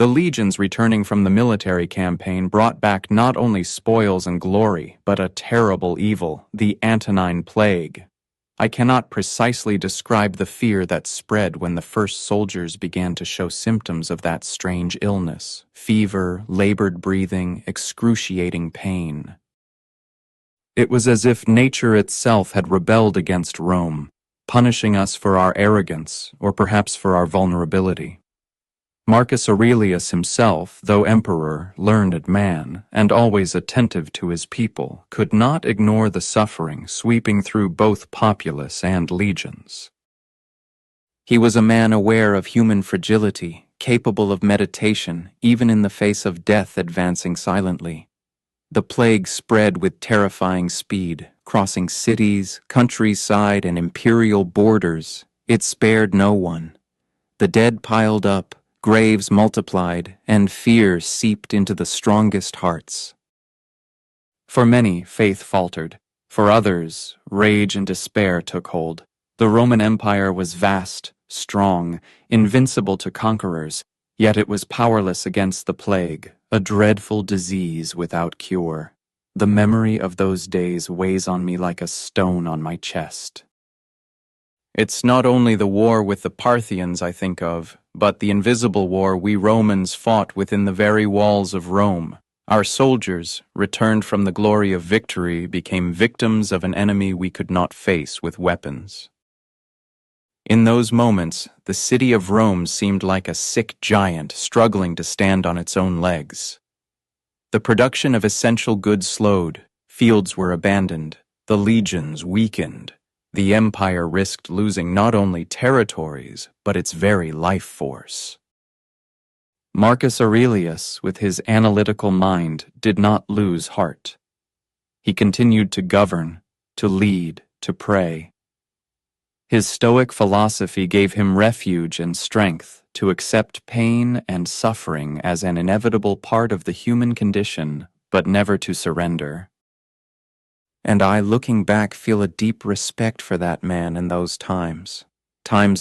The legions returning from the military campaign brought back not only spoils and glory, but a terrible evil, the Antonine Plague. I cannot precisely describe the fear that spread when the first soldiers began to show symptoms of that strange illness: fever, labored breathing, excruciating pain. It was as if nature itself had rebelled against Rome, punishing us for our arrogance, or perhaps for our vulnerability. Marcus Aurelius himself, though emperor, learned man, and always attentive to his people, could not ignore the suffering sweeping through both populace and legions. He was a man aware of human fragility, capable of meditation, even in the face of death advancing silently. The plague spread with terrifying speed, crossing cities, countryside, and imperial borders. It spared no one. The dead piled up, graves multiplied, and fear seeped into the strongest hearts. For many, faith faltered. For others, rage and despair took hold. The Roman Empire was vast, strong, invincible to conquerors, yet it was powerless against the plague, a dreadful disease without cure. The memory of those days weighs on me like a stone on my chest. It's not only the war with the Parthians I think of, but the invisible war we Romans fought within the very walls of Rome. Our soldiers, returned from the glory of victory, became victims of an enemy we could not face with weapons. In those moments, the city of Rome seemed like a sick giant struggling to stand on its own legs. The production of essential goods slowed, fields were abandoned, the legions weakened. The empire risked losing not only territories, but its very life force. Marcus Aurelius, with his analytical mind, did not lose heart. He continued to govern, to lead, to pray. His Stoic philosophy gave him refuge and strength to accept pain and suffering as an inevitable part of the human condition, but never to surrender. And I, looking back, feel a deep respect for that man in those times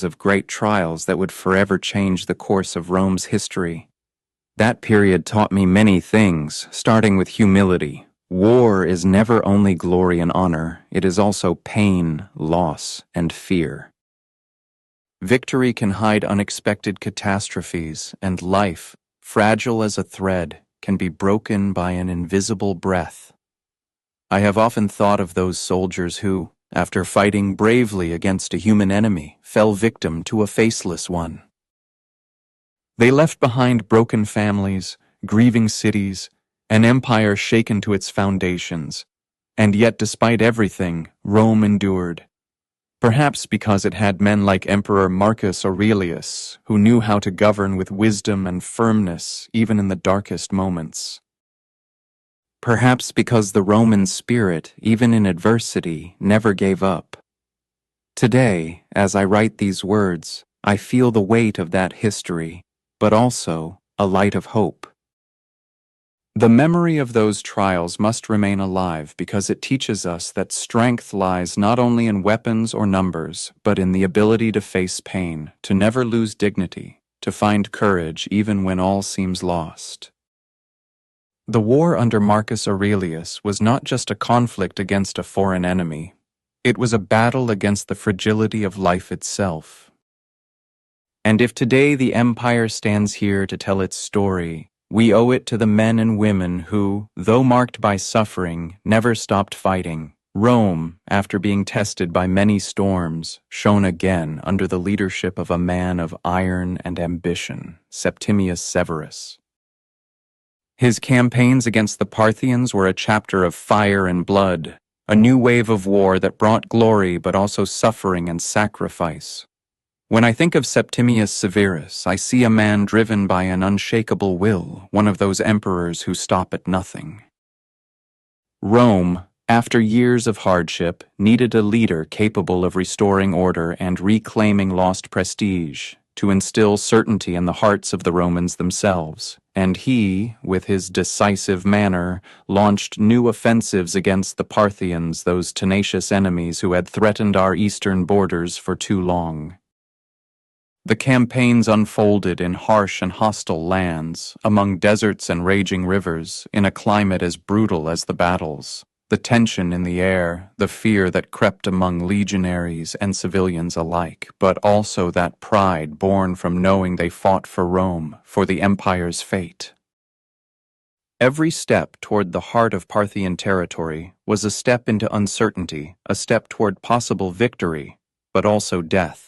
of great trials that would forever change the course of Rome's history. That period taught me many things, starting with humility. War is never only glory and honor, it is also pain, loss, and fear. Victory can hide unexpected catastrophes, and life, fragile as a thread, can be broken by an invisible breath. I have often thought of those soldiers who, after fighting bravely against a human enemy, fell victim to a faceless one. They left behind broken families, grieving cities, an empire shaken to its foundations, and yet despite everything, Rome endured. Perhaps because it had men like Emperor Marcus Aurelius, who knew how to govern with wisdom and firmness even in the darkest moments. Perhaps because the Roman spirit, even in adversity, never gave up. Today, as I write these words, I feel the weight of that history, but also a light of hope. The memory of those trials must remain alive because it teaches us that strength lies not only in weapons or numbers, but in the ability to face pain, to never lose dignity, to find courage even when all seems lost. The war under Marcus Aurelius was not just a conflict against a foreign enemy. It was a battle against the fragility of life itself. And if today the empire stands here to tell its story, we owe it to the men and women who, though marked by suffering, never stopped fighting. Rome, after being tested by many storms, shone again under the leadership of a man of iron and ambition, Septimius Severus. His campaigns against the Parthians were a chapter of fire and blood, a new wave of war that brought glory but also suffering and sacrifice. When I think of Septimius Severus, I see a man driven by an unshakable will, one of those emperors who stop at nothing. Rome, after years of hardship, needed a leader capable of restoring order and reclaiming lost prestige, to instill certainty in the hearts of the Romans themselves. And he, with his decisive manner, launched new offensives against the Parthians, those tenacious enemies who had threatened our eastern borders for too long. The campaigns unfolded in harsh and hostile lands, among deserts and raging rivers, in a climate as brutal as the battles. The tension in the air, the fear that crept among legionaries and civilians alike, but also that pride born from knowing they fought for Rome, for the empire's fate. Every step toward the heart of Parthian territory was a step into uncertainty, a step toward possible victory, but also death.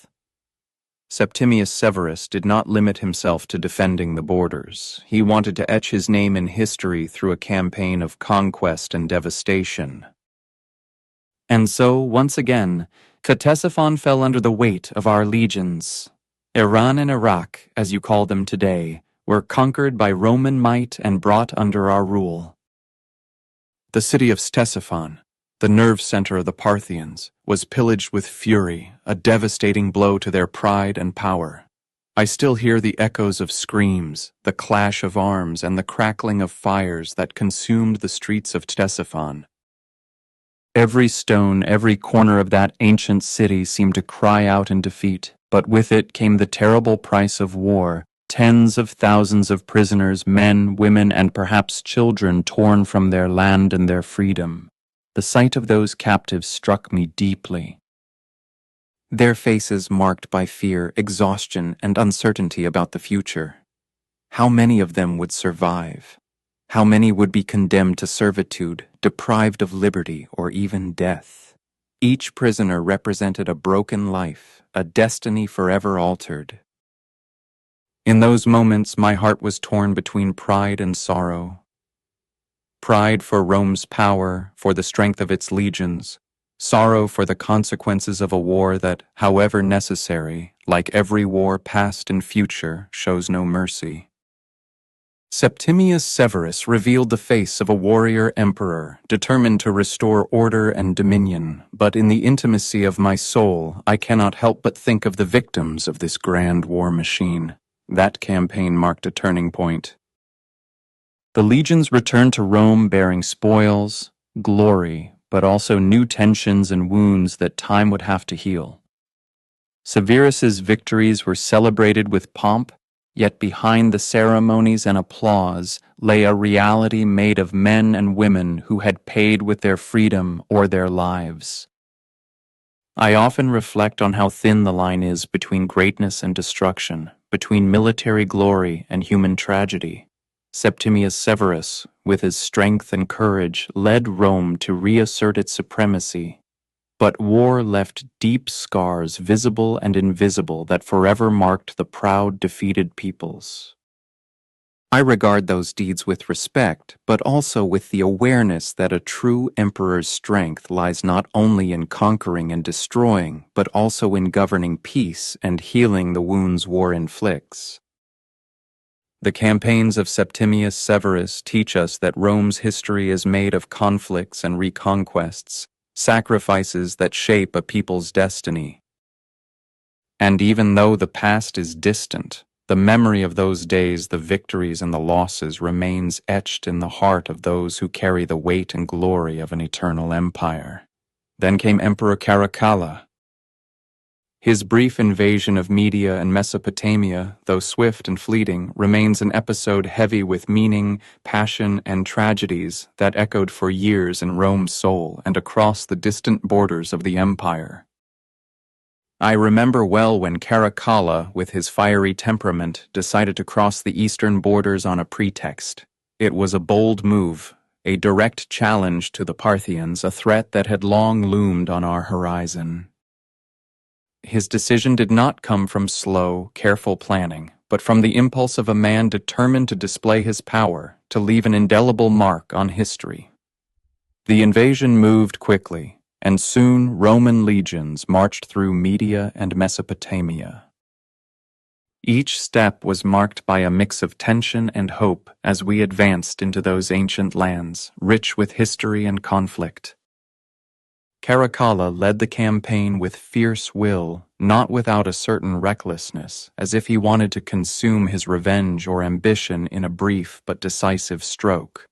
Septimius Severus did not limit himself to defending the borders. He wanted to etch his name in history through a campaign of conquest and devastation. And so, once again, Ctesiphon fell under the weight of our legions. Iran and Iraq, as you call them today, were conquered by Roman might and brought under our rule. The city of Ctesiphon, the nerve center of the Parthians, was pillaged with fury, a devastating blow to their pride and power. I still hear the echoes of screams, the clash of arms, and the crackling of fires that consumed the streets of Ctesiphon. Every stone, every corner of that ancient city seemed to cry out in defeat, but with it came the terrible price of war. Tens of thousands of prisoners, men, women, and perhaps children torn from their land and their freedom. The sight of those captives struck me deeply. Their faces marked by fear, exhaustion, and uncertainty about the future. How many of them would survive? How many would be condemned to servitude, deprived of liberty, or even death? Each prisoner represented a broken life, a destiny forever altered. In those moments, my heart was torn between pride and sorrow. Pride for Rome's power, for the strength of its legions, sorrow for the consequences of a war that, however necessary, like every war past and future, shows no mercy. Septimius Severus revealed the face of a warrior emperor, determined to restore order and dominion, but in the intimacy of my soul, I cannot help but think of the victims of this grand war machine. That campaign marked a turning point. The legions returned to Rome bearing spoils, glory, but also new tensions and wounds that time would have to heal. Severus's victories were celebrated with pomp, yet behind the ceremonies and applause lay a reality made of men and women who had paid with their freedom or their lives. I often reflect on how thin the line is between greatness and destruction, between military glory and human tragedy. Septimius Severus, with his strength and courage, led Rome to reassert its supremacy. But war left deep scars, visible and invisible, that forever marked the proud, defeated peoples. I regard those deeds with respect, but also with the awareness that a true emperor's strength lies not only in conquering and destroying, but also in governing peace and healing the wounds war inflicts. The campaigns of Septimius Severus teach us that Rome's history is made of conflicts and reconquests, sacrifices that shape a people's destiny. And even though the past is distant, the memory of those days, the victories and the losses, remains etched in the heart of those who carry the weight and glory of an eternal empire. Then came Emperor Caracalla. His brief invasion of Media and Mesopotamia, though swift and fleeting, remains an episode heavy with meaning, passion, and tragedies that echoed for years in Rome's soul and across the distant borders of the empire. I remember well when Caracalla, with his fiery temperament, decided to cross the eastern borders on a pretext. It was a bold move, a direct challenge to the Parthians, a threat that had long loomed on our horizon. His decision did not come from slow, careful planning, but from the impulse of a man determined to display his power, to leave an indelible mark on history. The invasion moved quickly, and soon Roman legions marched through Media and Mesopotamia. Each step was marked by a mix of tension and hope as we advanced into those ancient lands, rich with history and conflict. Caracalla led the campaign with fierce will, not without a certain recklessness, as if he wanted to consume his revenge or ambition in a brief but decisive stroke.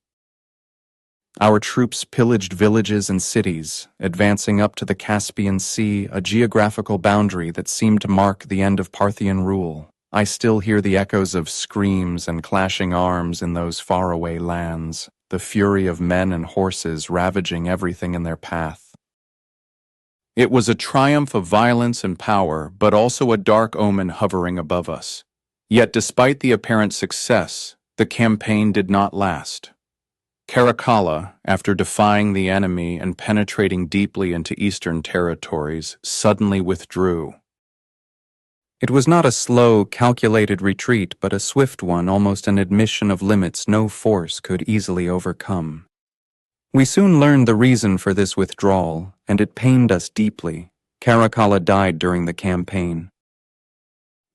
Our troops pillaged villages and cities, advancing up to the Caspian Sea, a geographical boundary that seemed to mark the end of Parthian rule. I still hear the echoes of screams and clashing arms in those faraway lands, the fury of men and horses ravaging everything in their path. It was a triumph of violence and power, but also a dark omen hovering above us. Yet despite the apparent success, the campaign did not last. Caracalla, after defying the enemy and penetrating deeply into eastern territories, suddenly withdrew. It was not a slow, calculated retreat, but a swift one, almost an admission of limits no force could easily overcome. We soon learned the reason for this withdrawal, and it pained us deeply. Caracalla died during the campaign.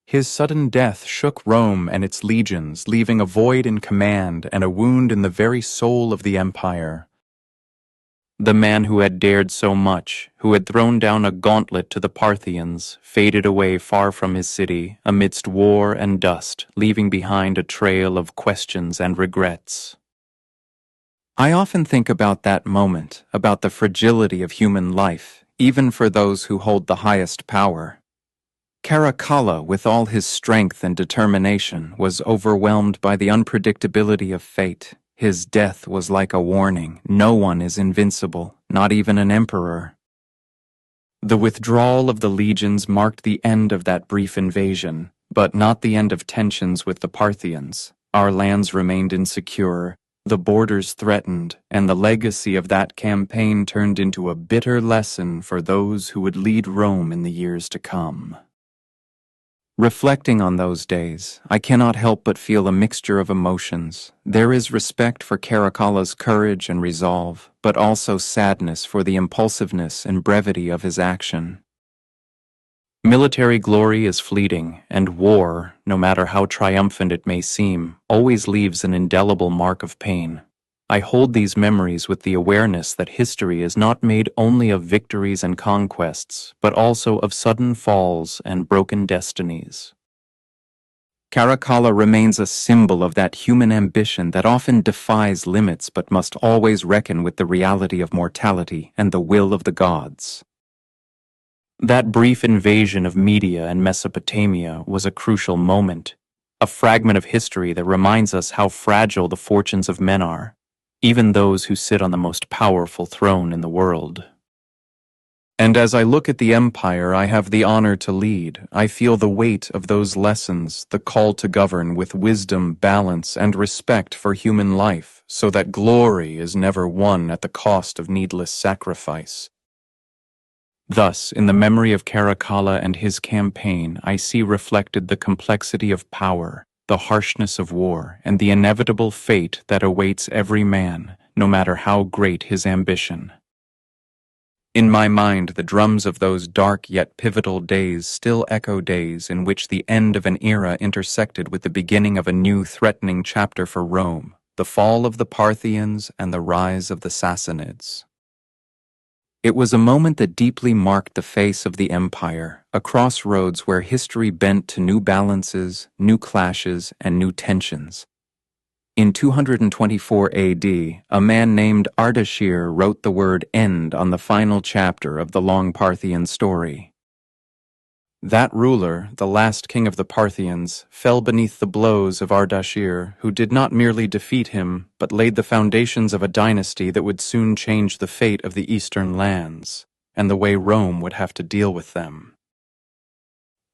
His sudden death shook Rome and its legions, leaving a void in command and a wound in the very soul of the empire. The man who had dared so much, who had thrown down a gauntlet to the Parthians, faded away far from his city, amidst war and dust, leaving behind a trail of questions and regrets. I often think about that moment, about the fragility of human life, even for those who hold the highest power. Caracalla, with all his strength and determination, was overwhelmed by the unpredictability of fate. His death was like a warning. No one is invincible, not even an emperor. The withdrawal of the legions marked the end of that brief invasion, but not the end of tensions with the Parthians. Our lands remained insecure, the borders threatened, and the legacy of that campaign turned into a bitter lesson for those who would lead Rome in the years to come. Reflecting on those days, I cannot help but feel a mixture of emotions. There is respect for Caracalla's courage and resolve, but also sadness for the impulsiveness and brevity of his action. Military glory is fleeting, and war, no matter how triumphant it may seem, always leaves an indelible mark of pain. I hold these memories with the awareness that history is not made only of victories and conquests, but also of sudden falls and broken destinies. Caracalla remains a symbol of that human ambition that often defies limits but must always reckon with the reality of mortality and the will of the gods. That brief invasion of Media and Mesopotamia was a crucial moment, a fragment of history that reminds us how fragile the fortunes of men are, even those who sit on the most powerful throne in the world. And as I look at the empire I have the honor to lead, I feel the weight of those lessons, the call to govern with wisdom, balance, and respect for human life, so that glory is never won at the cost of needless sacrifice. Thus, in the memory of Caracalla and his campaign, I see reflected the complexity of power, the harshness of war, and the inevitable fate that awaits every man, no matter how great his ambition. In my mind, the drums of those dark yet pivotal days still echo, days in which the end of an era intersected with the beginning of a new threatening chapter for Rome, the fall of the Parthians and the rise of the Sassanids. It was a moment that deeply marked the face of the empire, a crossroads where history bent to new balances, new clashes, and new tensions. In 224 AD, a man named Ardashir wrote the word "end" on the final chapter of the long Parthian story. That ruler, the last king of the Parthians, fell beneath the blows of Ardashir, who did not merely defeat him, but laid the foundations of a dynasty that would soon change the fate of the eastern lands, and the way Rome would have to deal with them.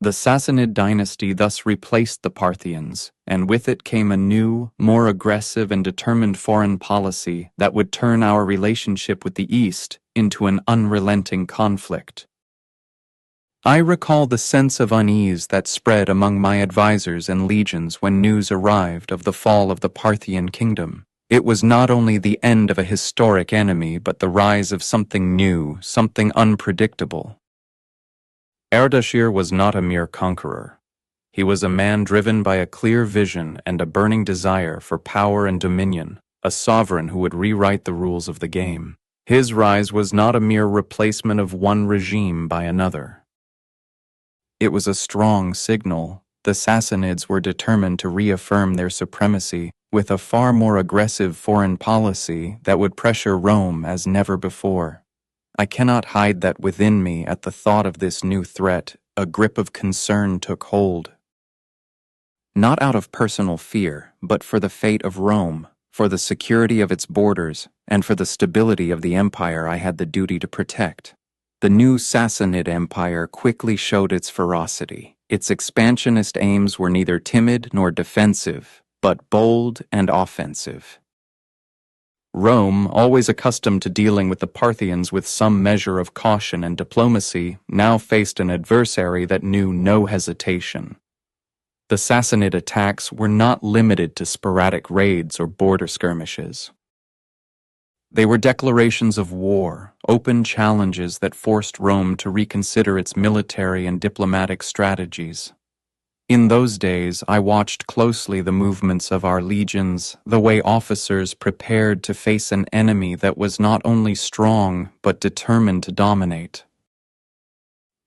The Sassanid dynasty thus replaced the Parthians, and with it came a new, more aggressive and determined foreign policy that would turn our relationship with the East into an unrelenting conflict. I recall the sense of unease that spread among my advisors and legions when news arrived of the fall of the Parthian kingdom. It was not only the end of a historic enemy, but the rise of something new, something unpredictable. Ardashir was not a mere conqueror. He was a man driven by a clear vision and a burning desire for power and dominion, a sovereign who would rewrite the rules of the game. His rise was not a mere replacement of one regime by another. It was a strong signal. The Sassanids were determined to reaffirm their supremacy with a far more aggressive foreign policy that would pressure Rome as never before. I cannot hide that within me, at the thought of this new threat, a grip of concern took hold. Not out of personal fear, but for the fate of Rome, for the security of its borders, and for the stability of the empire I had the duty to protect. The new Sassanid Empire quickly showed its ferocity. Its expansionist aims were neither timid nor defensive, but bold and offensive. Rome, always accustomed to dealing with the Parthians with some measure of caution and diplomacy, now faced an adversary that knew no hesitation. The Sassanid attacks were not limited to sporadic raids or border skirmishes. They were declarations of war, open challenges that forced Rome to reconsider its military and diplomatic strategies. In those days, I watched closely the movements of our legions, the way officers prepared to face an enemy that was not only strong, but determined to dominate.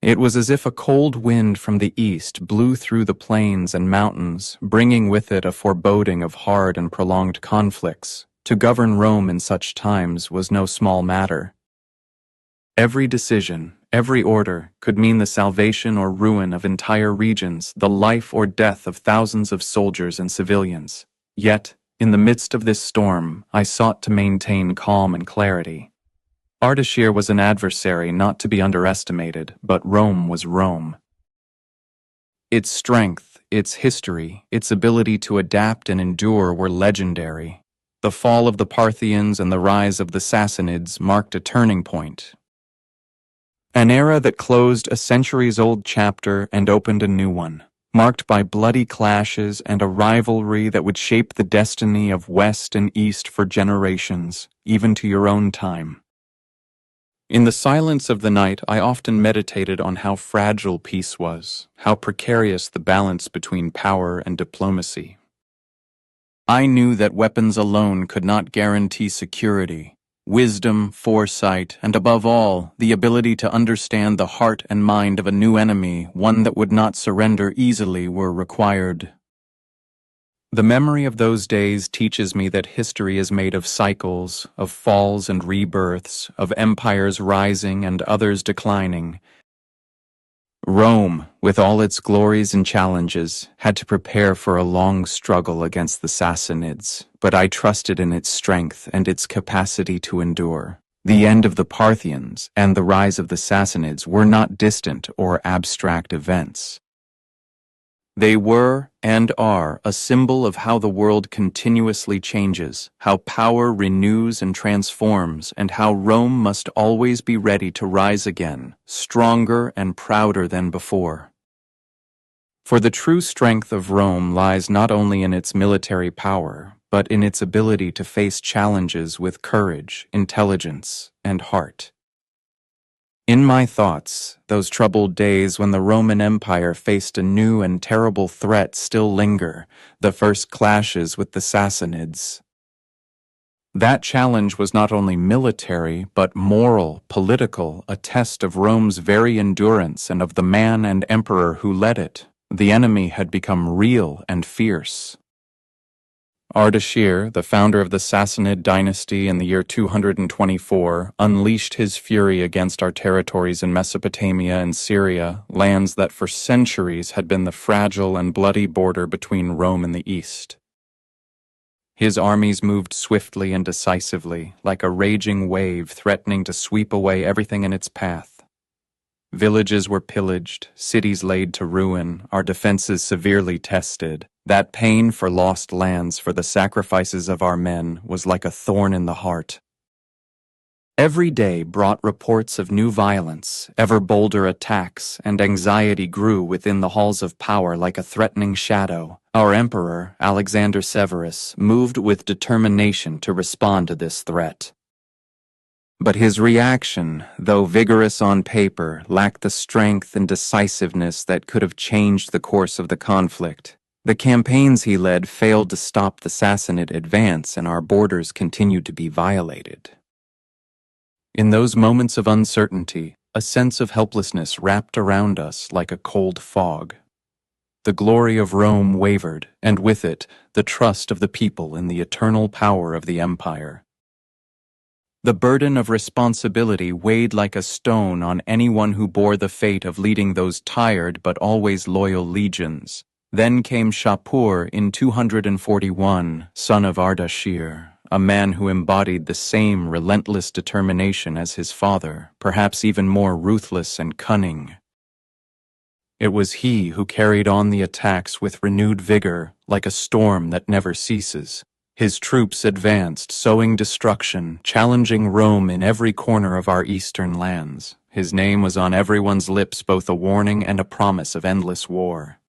It was as if a cold wind from the east blew through the plains and mountains, bringing with it a foreboding of hard and prolonged conflicts. To govern Rome in such times was no small matter. Every decision, every order could mean the salvation or ruin of entire regions, the life or death of thousands of soldiers and civilians. Yet, in the midst of this storm, I sought to maintain calm and clarity. Ardashir was an adversary not to be underestimated, but Rome was Rome. Its strength, its history, its ability to adapt and endure were legendary. The fall of the Parthians and the rise of the Sassanids marked a turning point. An era that closed a centuries-old chapter and opened a new one, marked by bloody clashes and a rivalry that would shape the destiny of West and East for generations, even to your own time. In the silence of the night, I often meditated on how fragile peace was, how precarious the balance between power and diplomacy. I knew that weapons alone could not guarantee security. Wisdom, foresight, and above all, the ability to understand the heart and mind of a new enemy, one that would not surrender easily, were required. The memory of those days teaches me that history is made of cycles, of falls and rebirths, of empires rising and others declining. Rome, with all its glories and challenges, had to prepare for a long struggle against the Sassanids, but I trusted in its strength and its capacity to endure. The end of the Parthians and the rise of the Sassanids were not distant or abstract events. They were and are a symbol of how the world continuously changes, how power renews and transforms, and how Rome must always be ready to rise again, stronger and prouder than before. For the true strength of Rome lies not only in its military power, but in its ability to face challenges with courage, intelligence, and heart. In my thoughts, those troubled days when the Roman Empire faced a new and terrible threat still linger, the first clashes with the Sassanids. That challenge was not only military, but moral, political, a test of Rome's very endurance and of the man and emperor who led it. The enemy had become real and fierce. Ardashir, the founder of the Sassanid dynasty in the year 224, unleashed his fury against our territories in Mesopotamia and Syria, lands that for centuries had been the fragile and bloody border between Rome and the east. His armies moved swiftly and decisively, like a raging wave threatening to sweep away everything in its path. Villages were pillaged, cities laid to ruin, our defenses severely tested. That pain for lost lands, for the sacrifices of our men, was like a thorn in the heart. Every day brought reports of new violence, ever bolder attacks, and anxiety grew within the halls of power like a threatening shadow. Our emperor, Alexander Severus, moved with determination to respond to this threat. But his reaction, though vigorous on paper, lacked the strength and decisiveness that could have changed the course of the conflict. The campaigns he led failed to stop the Sassanid advance, and our borders continued to be violated. In those moments of uncertainty, a sense of helplessness wrapped around us like a cold fog. The glory of Rome wavered, and with it, the trust of the people in the eternal power of the empire. The burden of responsibility weighed like a stone on anyone who bore the fate of leading those tired but always loyal legions. Then came Shapur in 241, son of Ardashir, a man who embodied the same relentless determination as his father, perhaps even more ruthless and cunning. It was he who carried on the attacks with renewed vigor, like a storm that never ceases. His troops advanced, sowing destruction, challenging Rome in every corner of our eastern lands. His name was on everyone's lips, both a warning and a promise of endless war.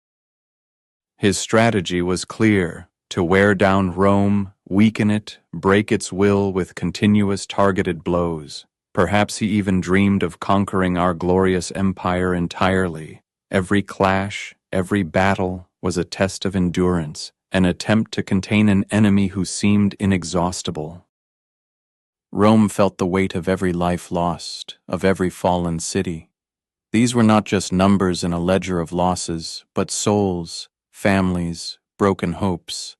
His strategy was clear: to wear down Rome, weaken it, break its will with continuous targeted blows. Perhaps he even dreamed of conquering our glorious empire entirely. Every clash, every battle was a test of endurance, an attempt to contain an enemy who seemed inexhaustible. Rome felt the weight of every life lost, of every fallen city. These were not just numbers in a ledger of losses, but souls, families, broken hopes.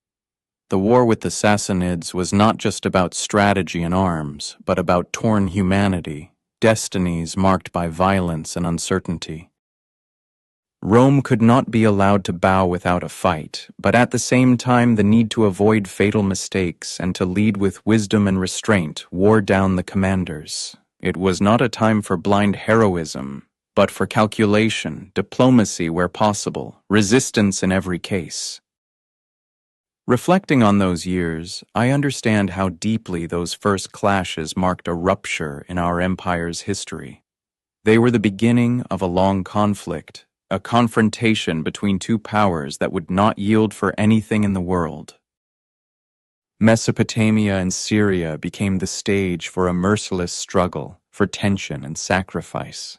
The war with the Sassanids was not just about strategy and arms, but about torn humanity, destinies marked by violence and uncertainty. Rome could not be allowed to bow without a fight, but at the same time the need to avoid fatal mistakes and to lead with wisdom and restraint wore down the commanders. It was not a time for blind heroism, but for calculation, diplomacy where possible, resistance in every case. Reflecting on those years, I understand how deeply those first clashes marked a rupture in our empire's history. They were the beginning of a long conflict, a confrontation between two powers that would not yield for anything in the world. Mesopotamia and Syria became the stage for a merciless struggle, for tension and sacrifice.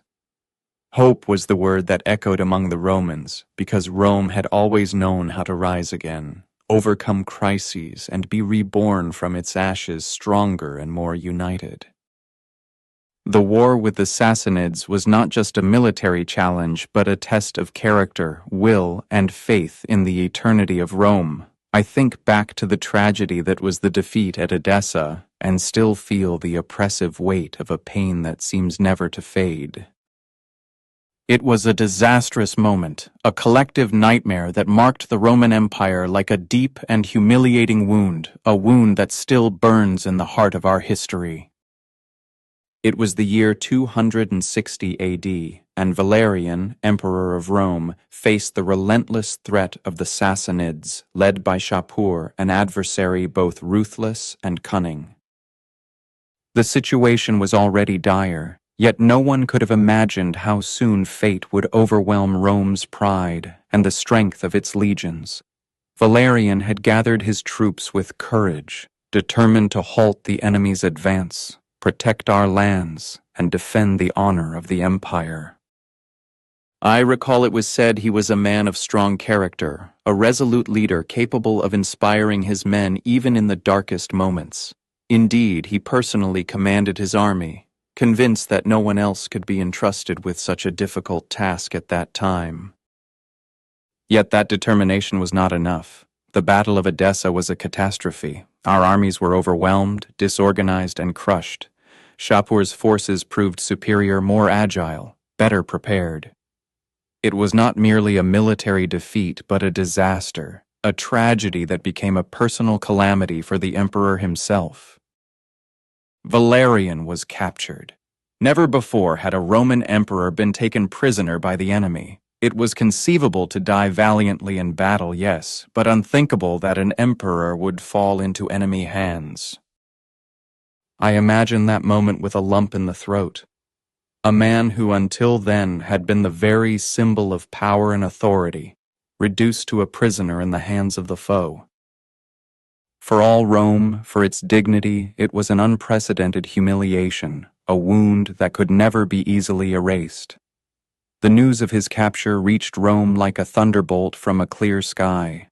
Hope was the word that echoed among the Romans, because Rome had always known how to rise again, overcome crises, and be reborn from its ashes stronger and more united. The war with the Sassanids was not just a military challenge, but a test of character, will, and faith in the eternity of Rome. I think back to the tragedy that was the defeat at Edessa, and still feel the oppressive weight of a pain that seems never to fade. It was a disastrous moment, a collective nightmare that marked the Roman Empire like a deep and humiliating wound, a wound that still burns in the heart of our history. It was the year 260 AD, and Valerian, Emperor of Rome, faced the relentless threat of the Sassanids, led by Shapur, an adversary both ruthless and cunning. The situation was already dire, yet no one could have imagined how soon fate would overwhelm Rome's pride and the strength of its legions. Valerian had gathered his troops with courage, determined to halt the enemy's advance, protect our lands, and defend the honor of the empire. I recall it was said he was a man of strong character, a resolute leader capable of inspiring his men even in the darkest moments. Indeed, he personally commanded his army, convinced that no one else could be entrusted with such a difficult task at that time. Yet that determination was not enough. The Battle of Edessa was a catastrophe. Our armies were overwhelmed, disorganized, and crushed. Shapur's forces proved superior, more agile, better prepared. It was not merely a military defeat, but a disaster, a tragedy that became a personal calamity for the emperor himself. Valerian was captured. Never before had a Roman emperor been taken prisoner by the enemy. It was conceivable to die valiantly in battle, yes, but unthinkable that an emperor would fall into enemy hands. I imagine that moment with a lump in the throat. A man who until then had been the very symbol of power and authority, reduced to a prisoner in the hands of the foe. For all Rome, for its dignity, it was an unprecedented humiliation, a wound that could never be easily erased. The news of his capture reached Rome like a thunderbolt from a clear sky.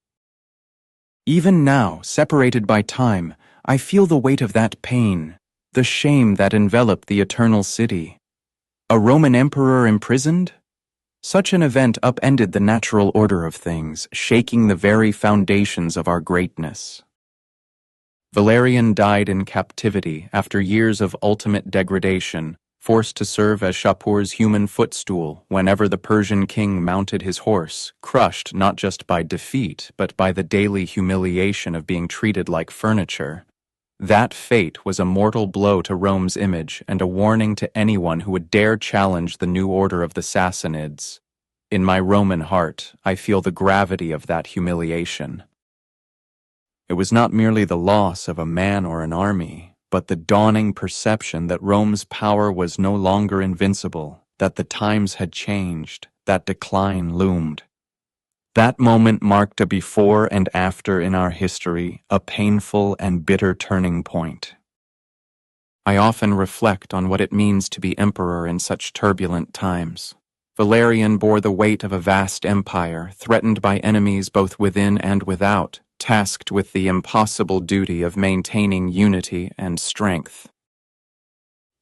Even now, separated by time, I feel the weight of that pain, the shame that enveloped the eternal city. A Roman emperor imprisoned? Such an event upended the natural order of things, shaking the very foundations of our greatness. Valerian died in captivity after years of ultimate degradation, forced to serve as Shapur's human footstool whenever the Persian king mounted his horse, crushed not just by defeat, but by the daily humiliation of being treated like furniture. That fate was a mortal blow to Rome's image and a warning to anyone who would dare challenge the new order of the Sassanids. In my Roman heart, I feel the gravity of that humiliation. It was not merely the loss of a man or an army, but the dawning perception that Rome's power was no longer invincible, that the times had changed, that decline loomed. That moment marked a before and after in our history, a painful and bitter turning point. I often reflect on what it means to be emperor in such turbulent times. Valerian bore the weight of a vast empire, threatened by enemies both within and without, tasked with the impossible duty of maintaining unity and strength.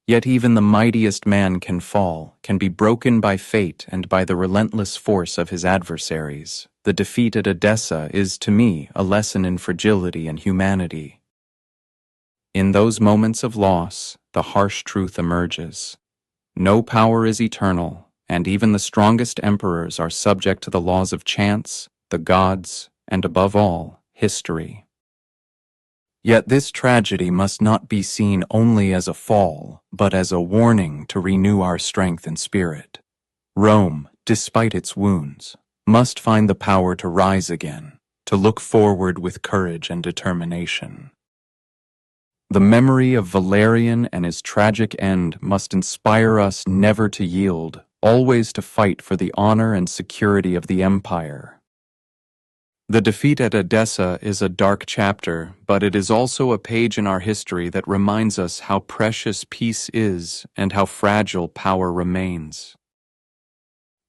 Yet even the mightiest man can fall, can be broken by fate and by the relentless force of his adversaries. The defeat at Edessa is, to me, a lesson in fragility and humanity. In those moments of loss, the harsh truth emerges. No power is eternal, and even the strongest emperors are subject to the laws of chance, the gods, and above all, history. Yet this tragedy must not be seen only as a fall, but as a warning to renew our strength and spirit. Rome, despite its wounds, must find the power to rise again, to look forward with courage and determination. The memory of Valerian and his tragic end must inspire us never to yield, always to fight for the honor and security of the empire. The defeat at Edessa is a dark chapter, but it is also a page in our history that reminds us how precious peace is and how fragile power remains.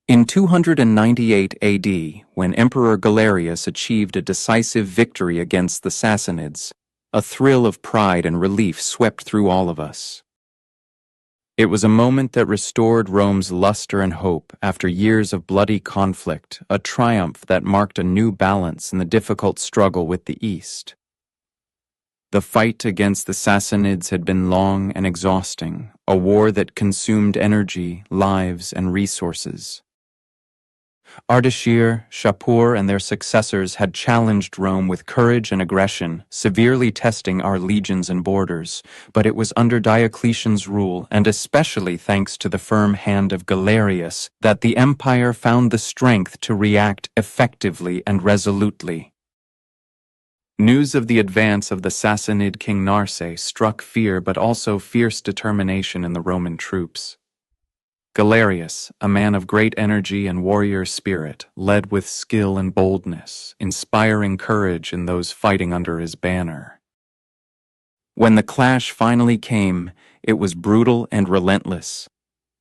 In 298 AD, when Emperor Galerius achieved a decisive victory against the Sassanids, a thrill of pride and relief swept through all of us. It was a moment that restored Rome's luster and hope after years of bloody conflict, a triumph that marked a new balance in the difficult struggle with the East. The fight against the Sassanids had been long and exhausting, a war that consumed energy, lives, and resources. Ardashir, Shapur, and their successors had challenged Rome with courage and aggression, severely testing our legions and borders. But it was under Diocletian's rule, and especially thanks to the firm hand of Galerius, that the empire found the strength to react effectively and resolutely. News of the advance of the Sassanid king Narse struck fear but also fierce determination in the Roman troops. Galerius, a man of great energy and warrior spirit, led with skill and boldness, inspiring courage in those fighting under his banner. When the clash finally came, it was brutal and relentless.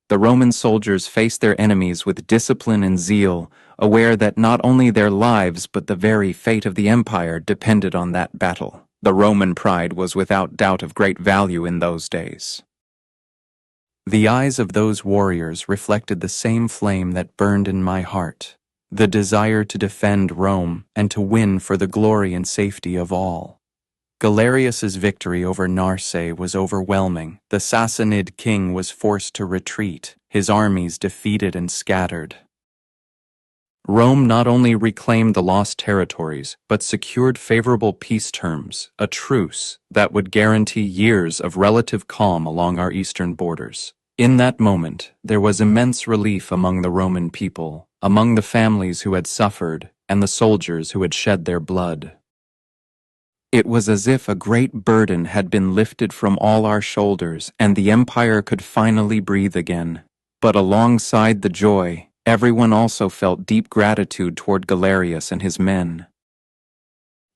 The Roman soldiers faced their enemies with discipline and zeal, aware that not only their lives but the very fate of the empire depended on that battle. The Roman pride was without doubt of great value in those days. The eyes of those warriors reflected the same flame that burned in my heart, the desire to defend Rome and to win for the glory and safety of all. Galerius's victory over Narse was overwhelming. The Sassanid king was forced to retreat, his armies defeated and scattered. Rome not only reclaimed the lost territories, but secured favorable peace terms, a truce that would guarantee years of relative calm along our eastern borders. In that moment, there was immense relief among the Roman people, among the families who had suffered, and the soldiers who had shed their blood. It was as if a great burden had been lifted from all our shoulders, and the empire could finally breathe again. But alongside the joy, everyone also felt deep gratitude toward Galerius and his men.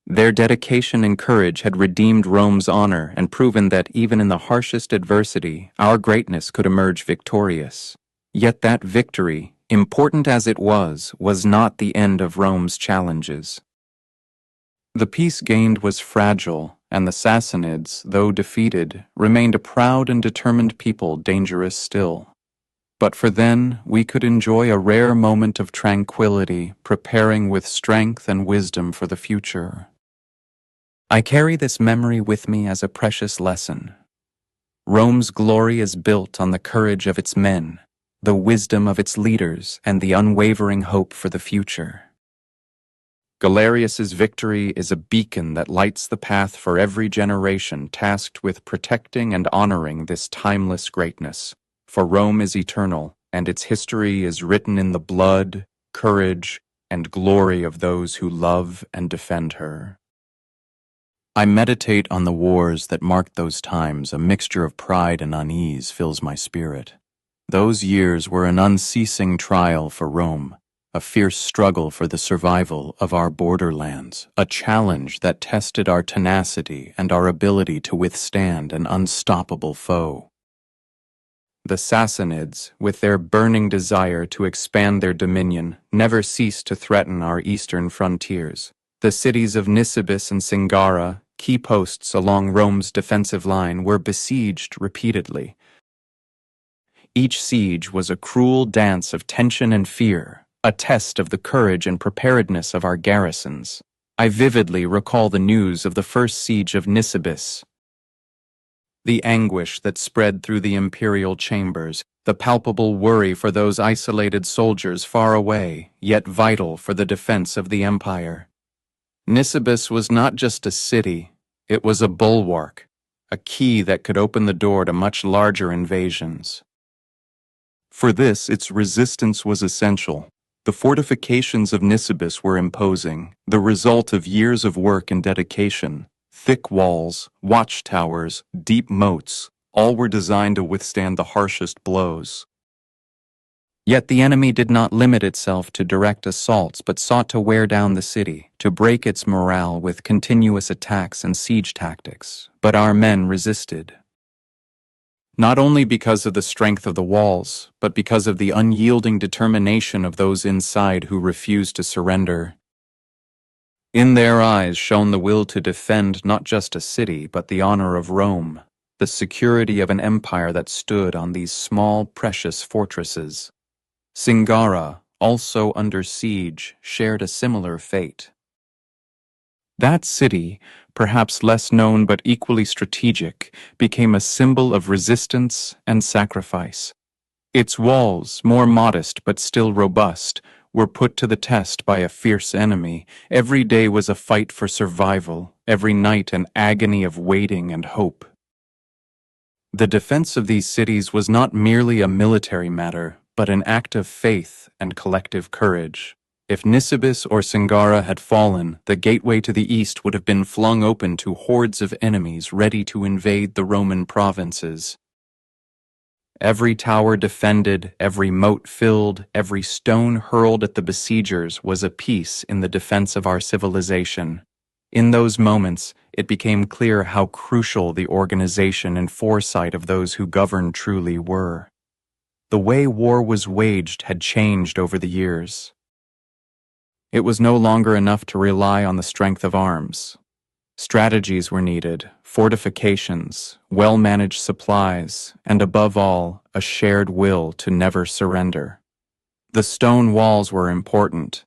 Their dedication and courage had redeemed Rome's honor and proven that even in the harshest adversity, our greatness could emerge victorious. Yet that victory, important as it was not the end of Rome's challenges. The peace gained was fragile, and the Sassanids, though defeated, remained a proud and determined people, dangerous still. But for then, we could enjoy a rare moment of tranquility, preparing with strength and wisdom for the future. I carry this memory with me as a precious lesson. Rome's glory is built on the courage of its men, the wisdom of its leaders, and the unwavering hope for the future. Galerius's victory is a beacon that lights the path for every generation tasked with protecting and honoring this timeless greatness. For Rome is eternal, and its history is written in the blood, courage, and glory of those who love and defend her. I meditate on the wars that marked those times. A mixture of pride and unease fills my spirit. Those years were an unceasing trial for Rome, a fierce struggle for the survival of our borderlands, a challenge that tested our tenacity and our ability to withstand an unstoppable foe. The Sassanids, with their burning desire to expand their dominion, never ceased to threaten our eastern frontiers. The cities of Nisibis and Singara, key posts along Rome's defensive line, were besieged repeatedly. Each siege was a cruel dance of tension and fear, a test of the courage and preparedness of our garrisons. I vividly recall the news of the first siege of Nisibis. The anguish that spread through the imperial chambers, the palpable worry for those isolated soldiers far away, yet vital for the defense of the empire. Nisibis was not just a city, it was a bulwark, a key that could open the door to much larger invasions. For this, its resistance was essential. The fortifications of Nisibis were imposing, the result of years of work and dedication. Thick walls, watchtowers, deep moats, all were designed to withstand the harshest blows. Yet the enemy did not limit itself to direct assaults, but sought to wear down the city, to break its morale with continuous attacks and siege tactics. But our men resisted. Not only because of the strength of the walls, but because of the unyielding determination of those inside who refused to surrender. In their eyes shone the will to defend not just a city, but the honor of Rome, the security of an empire that stood on these small, precious fortresses. Singara, also under siege, shared a similar fate. That city, perhaps less known but equally strategic, became a symbol of resistance and sacrifice. Its walls, more modest but still robust, were put to the test by a fierce enemy. Every day was a fight for survival, every night an agony of waiting and hope. The defense of these cities was not merely a military matter, but an act of faith and collective courage. If Nisibis or Singara had fallen, the gateway to the east would have been flung open to hordes of enemies ready to invade the Roman provinces. Every tower defended, every moat filled, every stone hurled at the besiegers was a piece in the defense of our civilization. In those moments, it became clear how crucial the organization and foresight of those who governed truly were. The way war was waged had changed over the years. It was no longer enough to rely on the strength of arms. Strategies were needed, fortifications, well-managed supplies, and above all, a shared will to never surrender. The stone walls were important,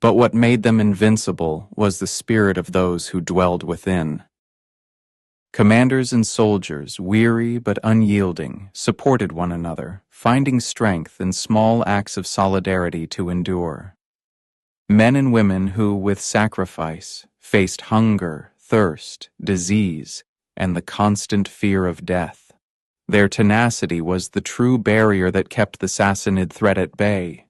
but what made them invincible was the spirit of those who dwelled within. Commanders and soldiers, weary but unyielding, supported one another, finding strength in small acts of solidarity to endure. Men and women who, with sacrifice, faced hunger, thirst, disease, and the constant fear of death. Their tenacity was the true barrier that kept the Sassanid threat at bay.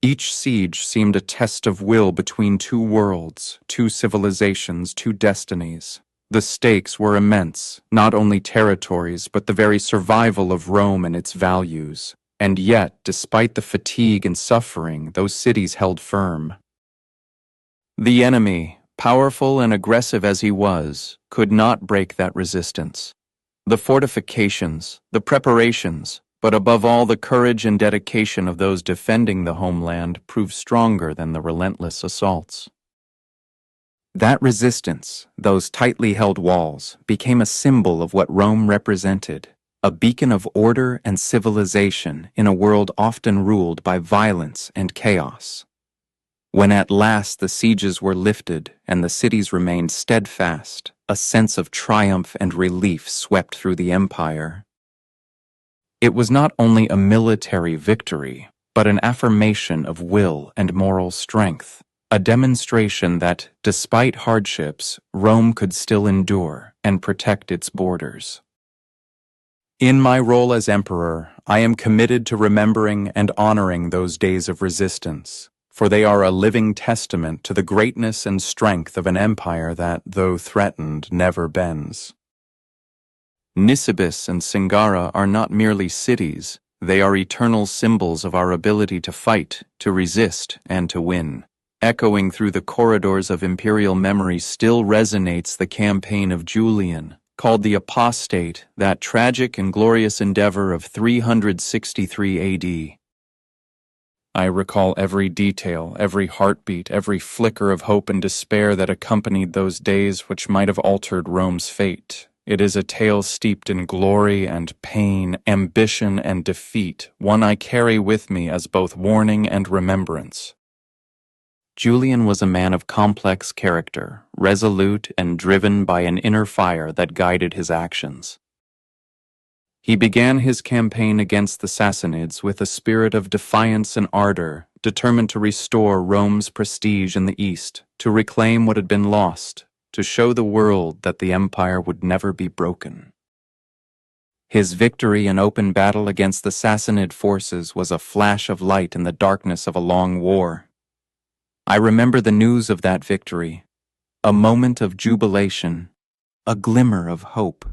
Each siege seemed a test of will between two worlds, two civilizations, two destinies. The stakes were immense, not only territories, but the very survival of Rome and its values. And yet, despite the fatigue and suffering, those cities held firm. The enemy, powerful and aggressive as he was, could not break that resistance. The fortifications, the preparations, but above all the courage and dedication of those defending the homeland proved stronger than the relentless assaults. That resistance, those tightly held walls, became a symbol of what Rome represented. A beacon of order and civilization in a world often ruled by violence and chaos. When at last the sieges were lifted and the cities remained steadfast, a sense of triumph and relief swept through the empire. It was not only a military victory, but an affirmation of will and moral strength, a demonstration that, despite hardships, Rome could still endure and protect its borders. In my role as emperor, I am committed to remembering and honoring those days of resistance, for they are a living testament to the greatness and strength of an empire that, though threatened, never bends. Nisibis and Singara are not merely cities, they are eternal symbols of our ability to fight, to resist, and to win. Echoing through the corridors of imperial memory still resonates the campaign of Julian, called the Apostate, that tragic and glorious endeavor of 363 AD. I recall every detail, every heartbeat, every flicker of hope and despair that accompanied those days which might have altered Rome's fate. It is a tale steeped in glory and pain, ambition and defeat, one I carry with me as both warning and remembrance. Julian was a man of complex character, resolute and driven by an inner fire that guided his actions. He began his campaign against the Sassanids with a spirit of defiance and ardor, determined to restore Rome's prestige in the East, to reclaim what had been lost, to show the world that the empire would never be broken. His victory in open battle against the Sassanid forces was a flash of light in the darkness of a long war. I remember the news of that victory, a moment of jubilation, a glimmer of hope.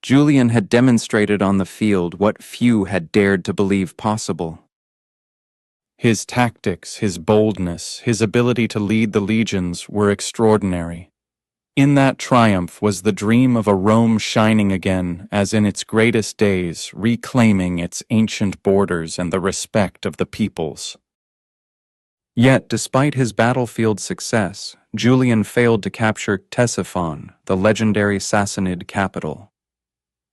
Julian had demonstrated on the field what few had dared to believe possible. His tactics, his boldness, his ability to lead the legions were extraordinary. In that triumph was the dream of a Rome shining again, as in its greatest days, reclaiming its ancient borders and the respect of the peoples. Yet, despite his battlefield success, Julian failed to capture Ctesiphon, the legendary Sassanid capital.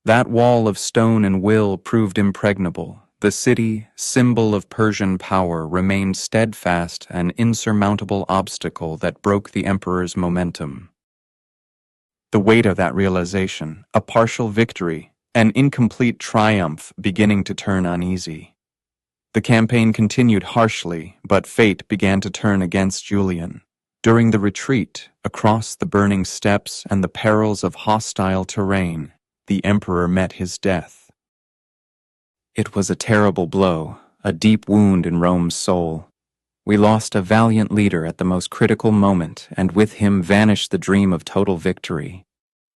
That wall of stone and will proved impregnable. The city, symbol of Persian power, remained steadfast, an insurmountable obstacle that broke the emperor's momentum. The weight of that realization, a partial victory, an incomplete triumph beginning to turn uneasy. The campaign continued harshly, but fate began to turn against Julian. During the retreat, across the burning steppes and the perils of hostile terrain, the emperor met his death. It was a terrible blow, a deep wound in Rome's soul. We lost a valiant leader at the most critical moment, and with him vanished the dream of total victory.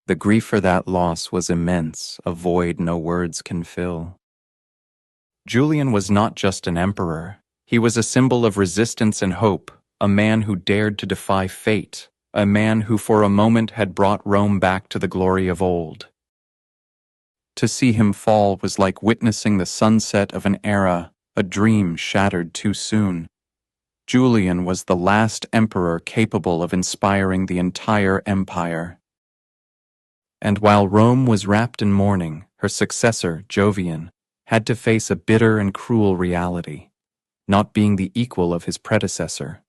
The grief for that loss was immense, a void no words can fill. Julian was not just an emperor. He was a symbol of resistance and hope, a man who dared to defy fate, a man who for a moment had brought Rome back to the glory of old. To see him fall was like witnessing the sunset of an era, a dream shattered too soon. Julian was the last emperor capable of inspiring the entire empire. And while Rome was wrapped in mourning, her successor, Jovian, had to face a bitter and cruel reality, not being the equal of his predecessor.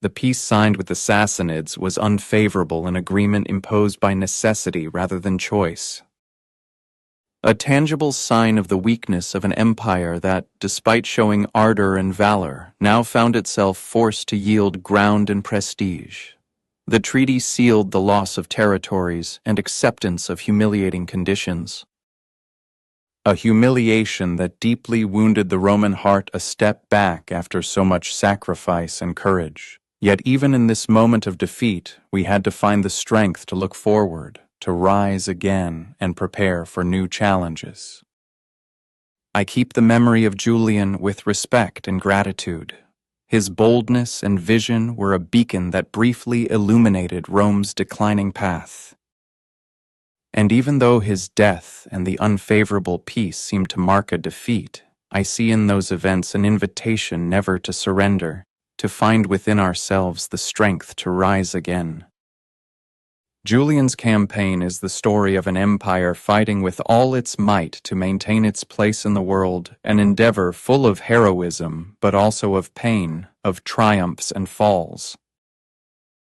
The peace signed with the Sassanids was unfavorable, an agreement imposed by necessity rather than choice. A tangible sign of the weakness of an empire that, despite showing ardor and valor, now found itself forced to yield ground and prestige. The treaty sealed the loss of territories and acceptance of humiliating conditions. A humiliation that deeply wounded the Roman heart a step back after so much sacrifice and courage. Yet even in this moment of defeat, we had to find the strength to look forward, to rise again and prepare for new challenges. I keep the memory of Julian with respect and gratitude. His boldness and vision were a beacon that briefly illuminated Rome's declining path. And even though his death and the unfavorable peace seemed to mark a defeat, I see in those events an invitation never to surrender, to find within ourselves the strength to rise again. Julian's campaign is the story of an empire fighting with all its might to maintain its place in the world, an endeavor full of heroism, but also of pain, of triumphs and falls.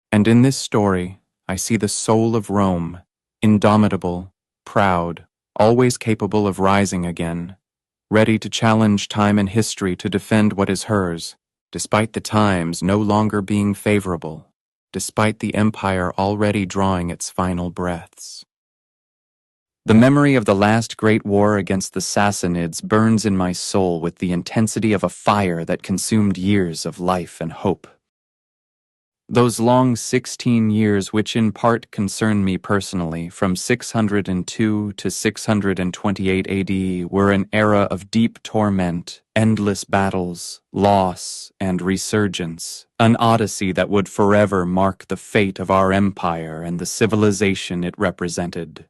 And in this story, I see the soul of Rome, indomitable, proud, always capable of rising again, ready to challenge time and history to defend what is hers, despite the times no longer being favorable, despite the empire already drawing its final breaths. The memory of the last great war against the Sassanids burns in my soul with the intensity of a fire that consumed years of life and hope. Those long 16 years, which in part concern me personally, from 602 to 628 AD, were an era of deep torment, endless battles, loss, and resurgence, an odyssey that would forever mark the fate of our empire and the civilization it represented.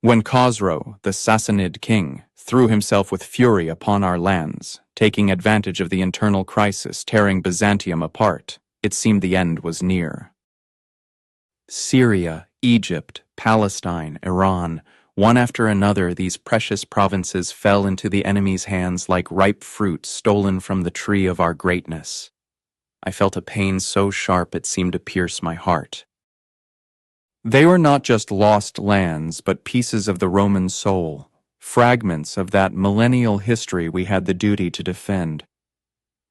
When Khosrow, the Sassanid king, threw himself with fury upon our lands, taking advantage of the internal crisis tearing Byzantium apart, it seemed the end was near. Syria, Egypt, Palestine, Iran, one after another, these precious provinces fell into the enemy's hands like ripe fruit stolen from the tree of our greatness. I felt a pain so sharp it seemed to pierce my heart. They were not just lost lands, but pieces of the Roman soul, fragments of that millennial history we had the duty to defend.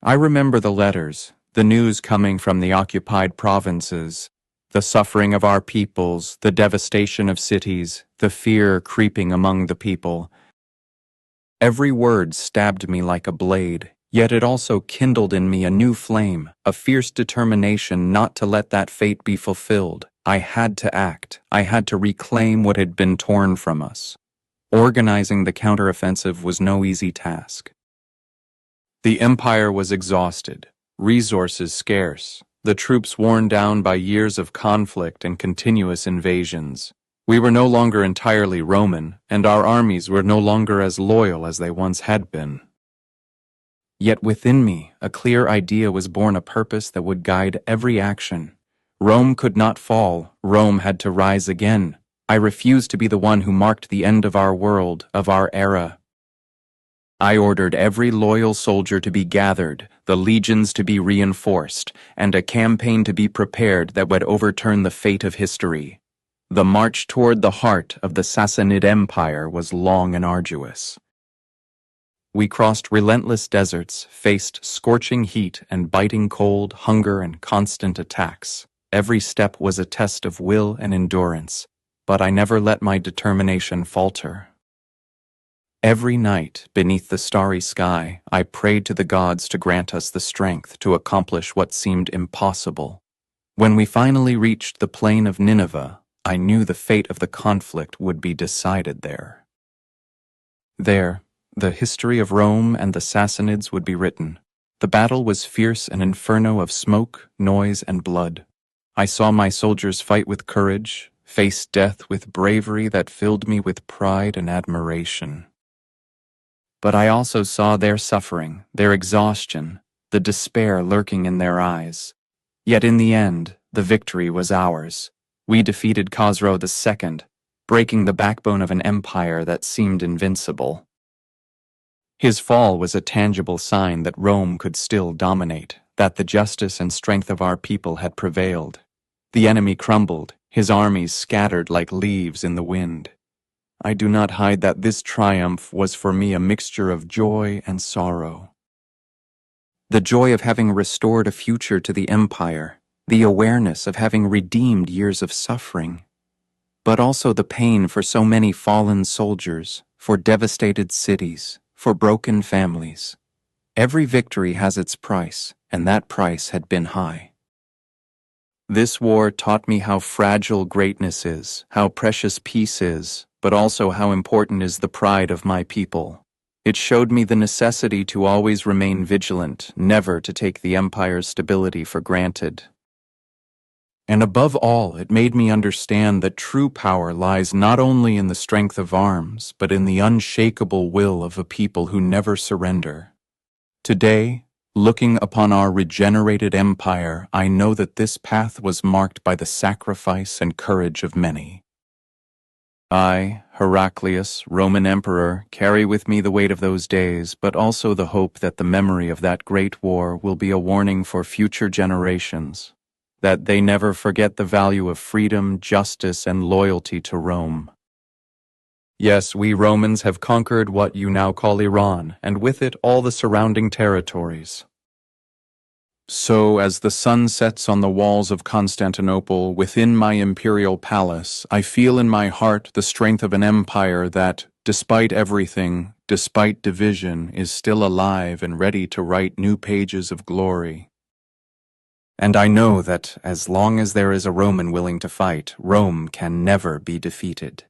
I remember the letters, the news coming from the occupied provinces, the suffering of our peoples, the devastation of cities, the fear creeping among the people. Every word stabbed me like a blade, yet it also kindled in me a new flame, a fierce determination not to let that fate be fulfilled. I had to act. I had to reclaim what had been torn from us. Organizing the counteroffensive was no easy task. The empire was exhausted. Resources scarce, the troops worn down by years of conflict and continuous invasions. We were no longer entirely Roman, and our armies were no longer as loyal as they once had been. Yet within me, a clear idea was born, a purpose that would guide every action. Rome could not fall, Rome had to rise again. I refused to be the one who marked the end of our world, of our era. I ordered every loyal soldier to be gathered, the legions to be reinforced, and a campaign to be prepared that would overturn the fate of history. The march toward the heart of the Sassanid Empire was long and arduous. We crossed relentless deserts, faced scorching heat and biting cold, hunger and constant attacks. Every step was a test of will and endurance, but I never let my determination falter. Every night, beneath the starry sky, I prayed to the gods to grant us the strength to accomplish what seemed impossible. When we finally reached the plain of Nineveh, I knew the fate of the conflict would be decided there. There, the history of Rome and the Sassanids would be written. The battle was fierce, an inferno of smoke, noise, and blood. I saw my soldiers fight with courage, face death with bravery that filled me with pride and admiration. But I also saw their suffering, their exhaustion, the despair lurking in their eyes. Yet in the end, the victory was ours. We defeated Khosrow II, breaking the backbone of an empire that seemed invincible. His fall was a tangible sign that Rome could still dominate, that the justice and strength of our people had prevailed. The enemy crumbled, his armies scattered like leaves in the wind. I do not hide that this triumph was for me a mixture of joy and sorrow. The joy of having restored a future to the empire, the awareness of having redeemed years of suffering, but also the pain for so many fallen soldiers, for devastated cities, for broken families. Every victory has its price, and that price had been high. This war taught me how fragile greatness is, how precious peace is, but also how important is the pride of my people. It showed me the necessity to always remain vigilant, never to take the empire's stability for granted. And above all, it made me understand that true power lies not only in the strength of arms, but in the unshakable will of a people who never surrender. Today, looking upon our regenerated empire, I know that this path was marked by the sacrifice and courage of many. I, Heraclius, Roman emperor, carry with me the weight of those days, but also the hope that the memory of that great war will be a warning for future generations, that they never forget the value of freedom, justice, and loyalty to Rome. Yes, we Romans have conquered what you now call Iran, and with it all the surrounding territories. So, as the sun sets on the walls of Constantinople within my imperial palace, I feel in my heart the strength of an empire that, despite everything, despite division, is still alive and ready to write new pages of glory. And I know that, as long as there is a Roman willing to fight, Rome can never be defeated.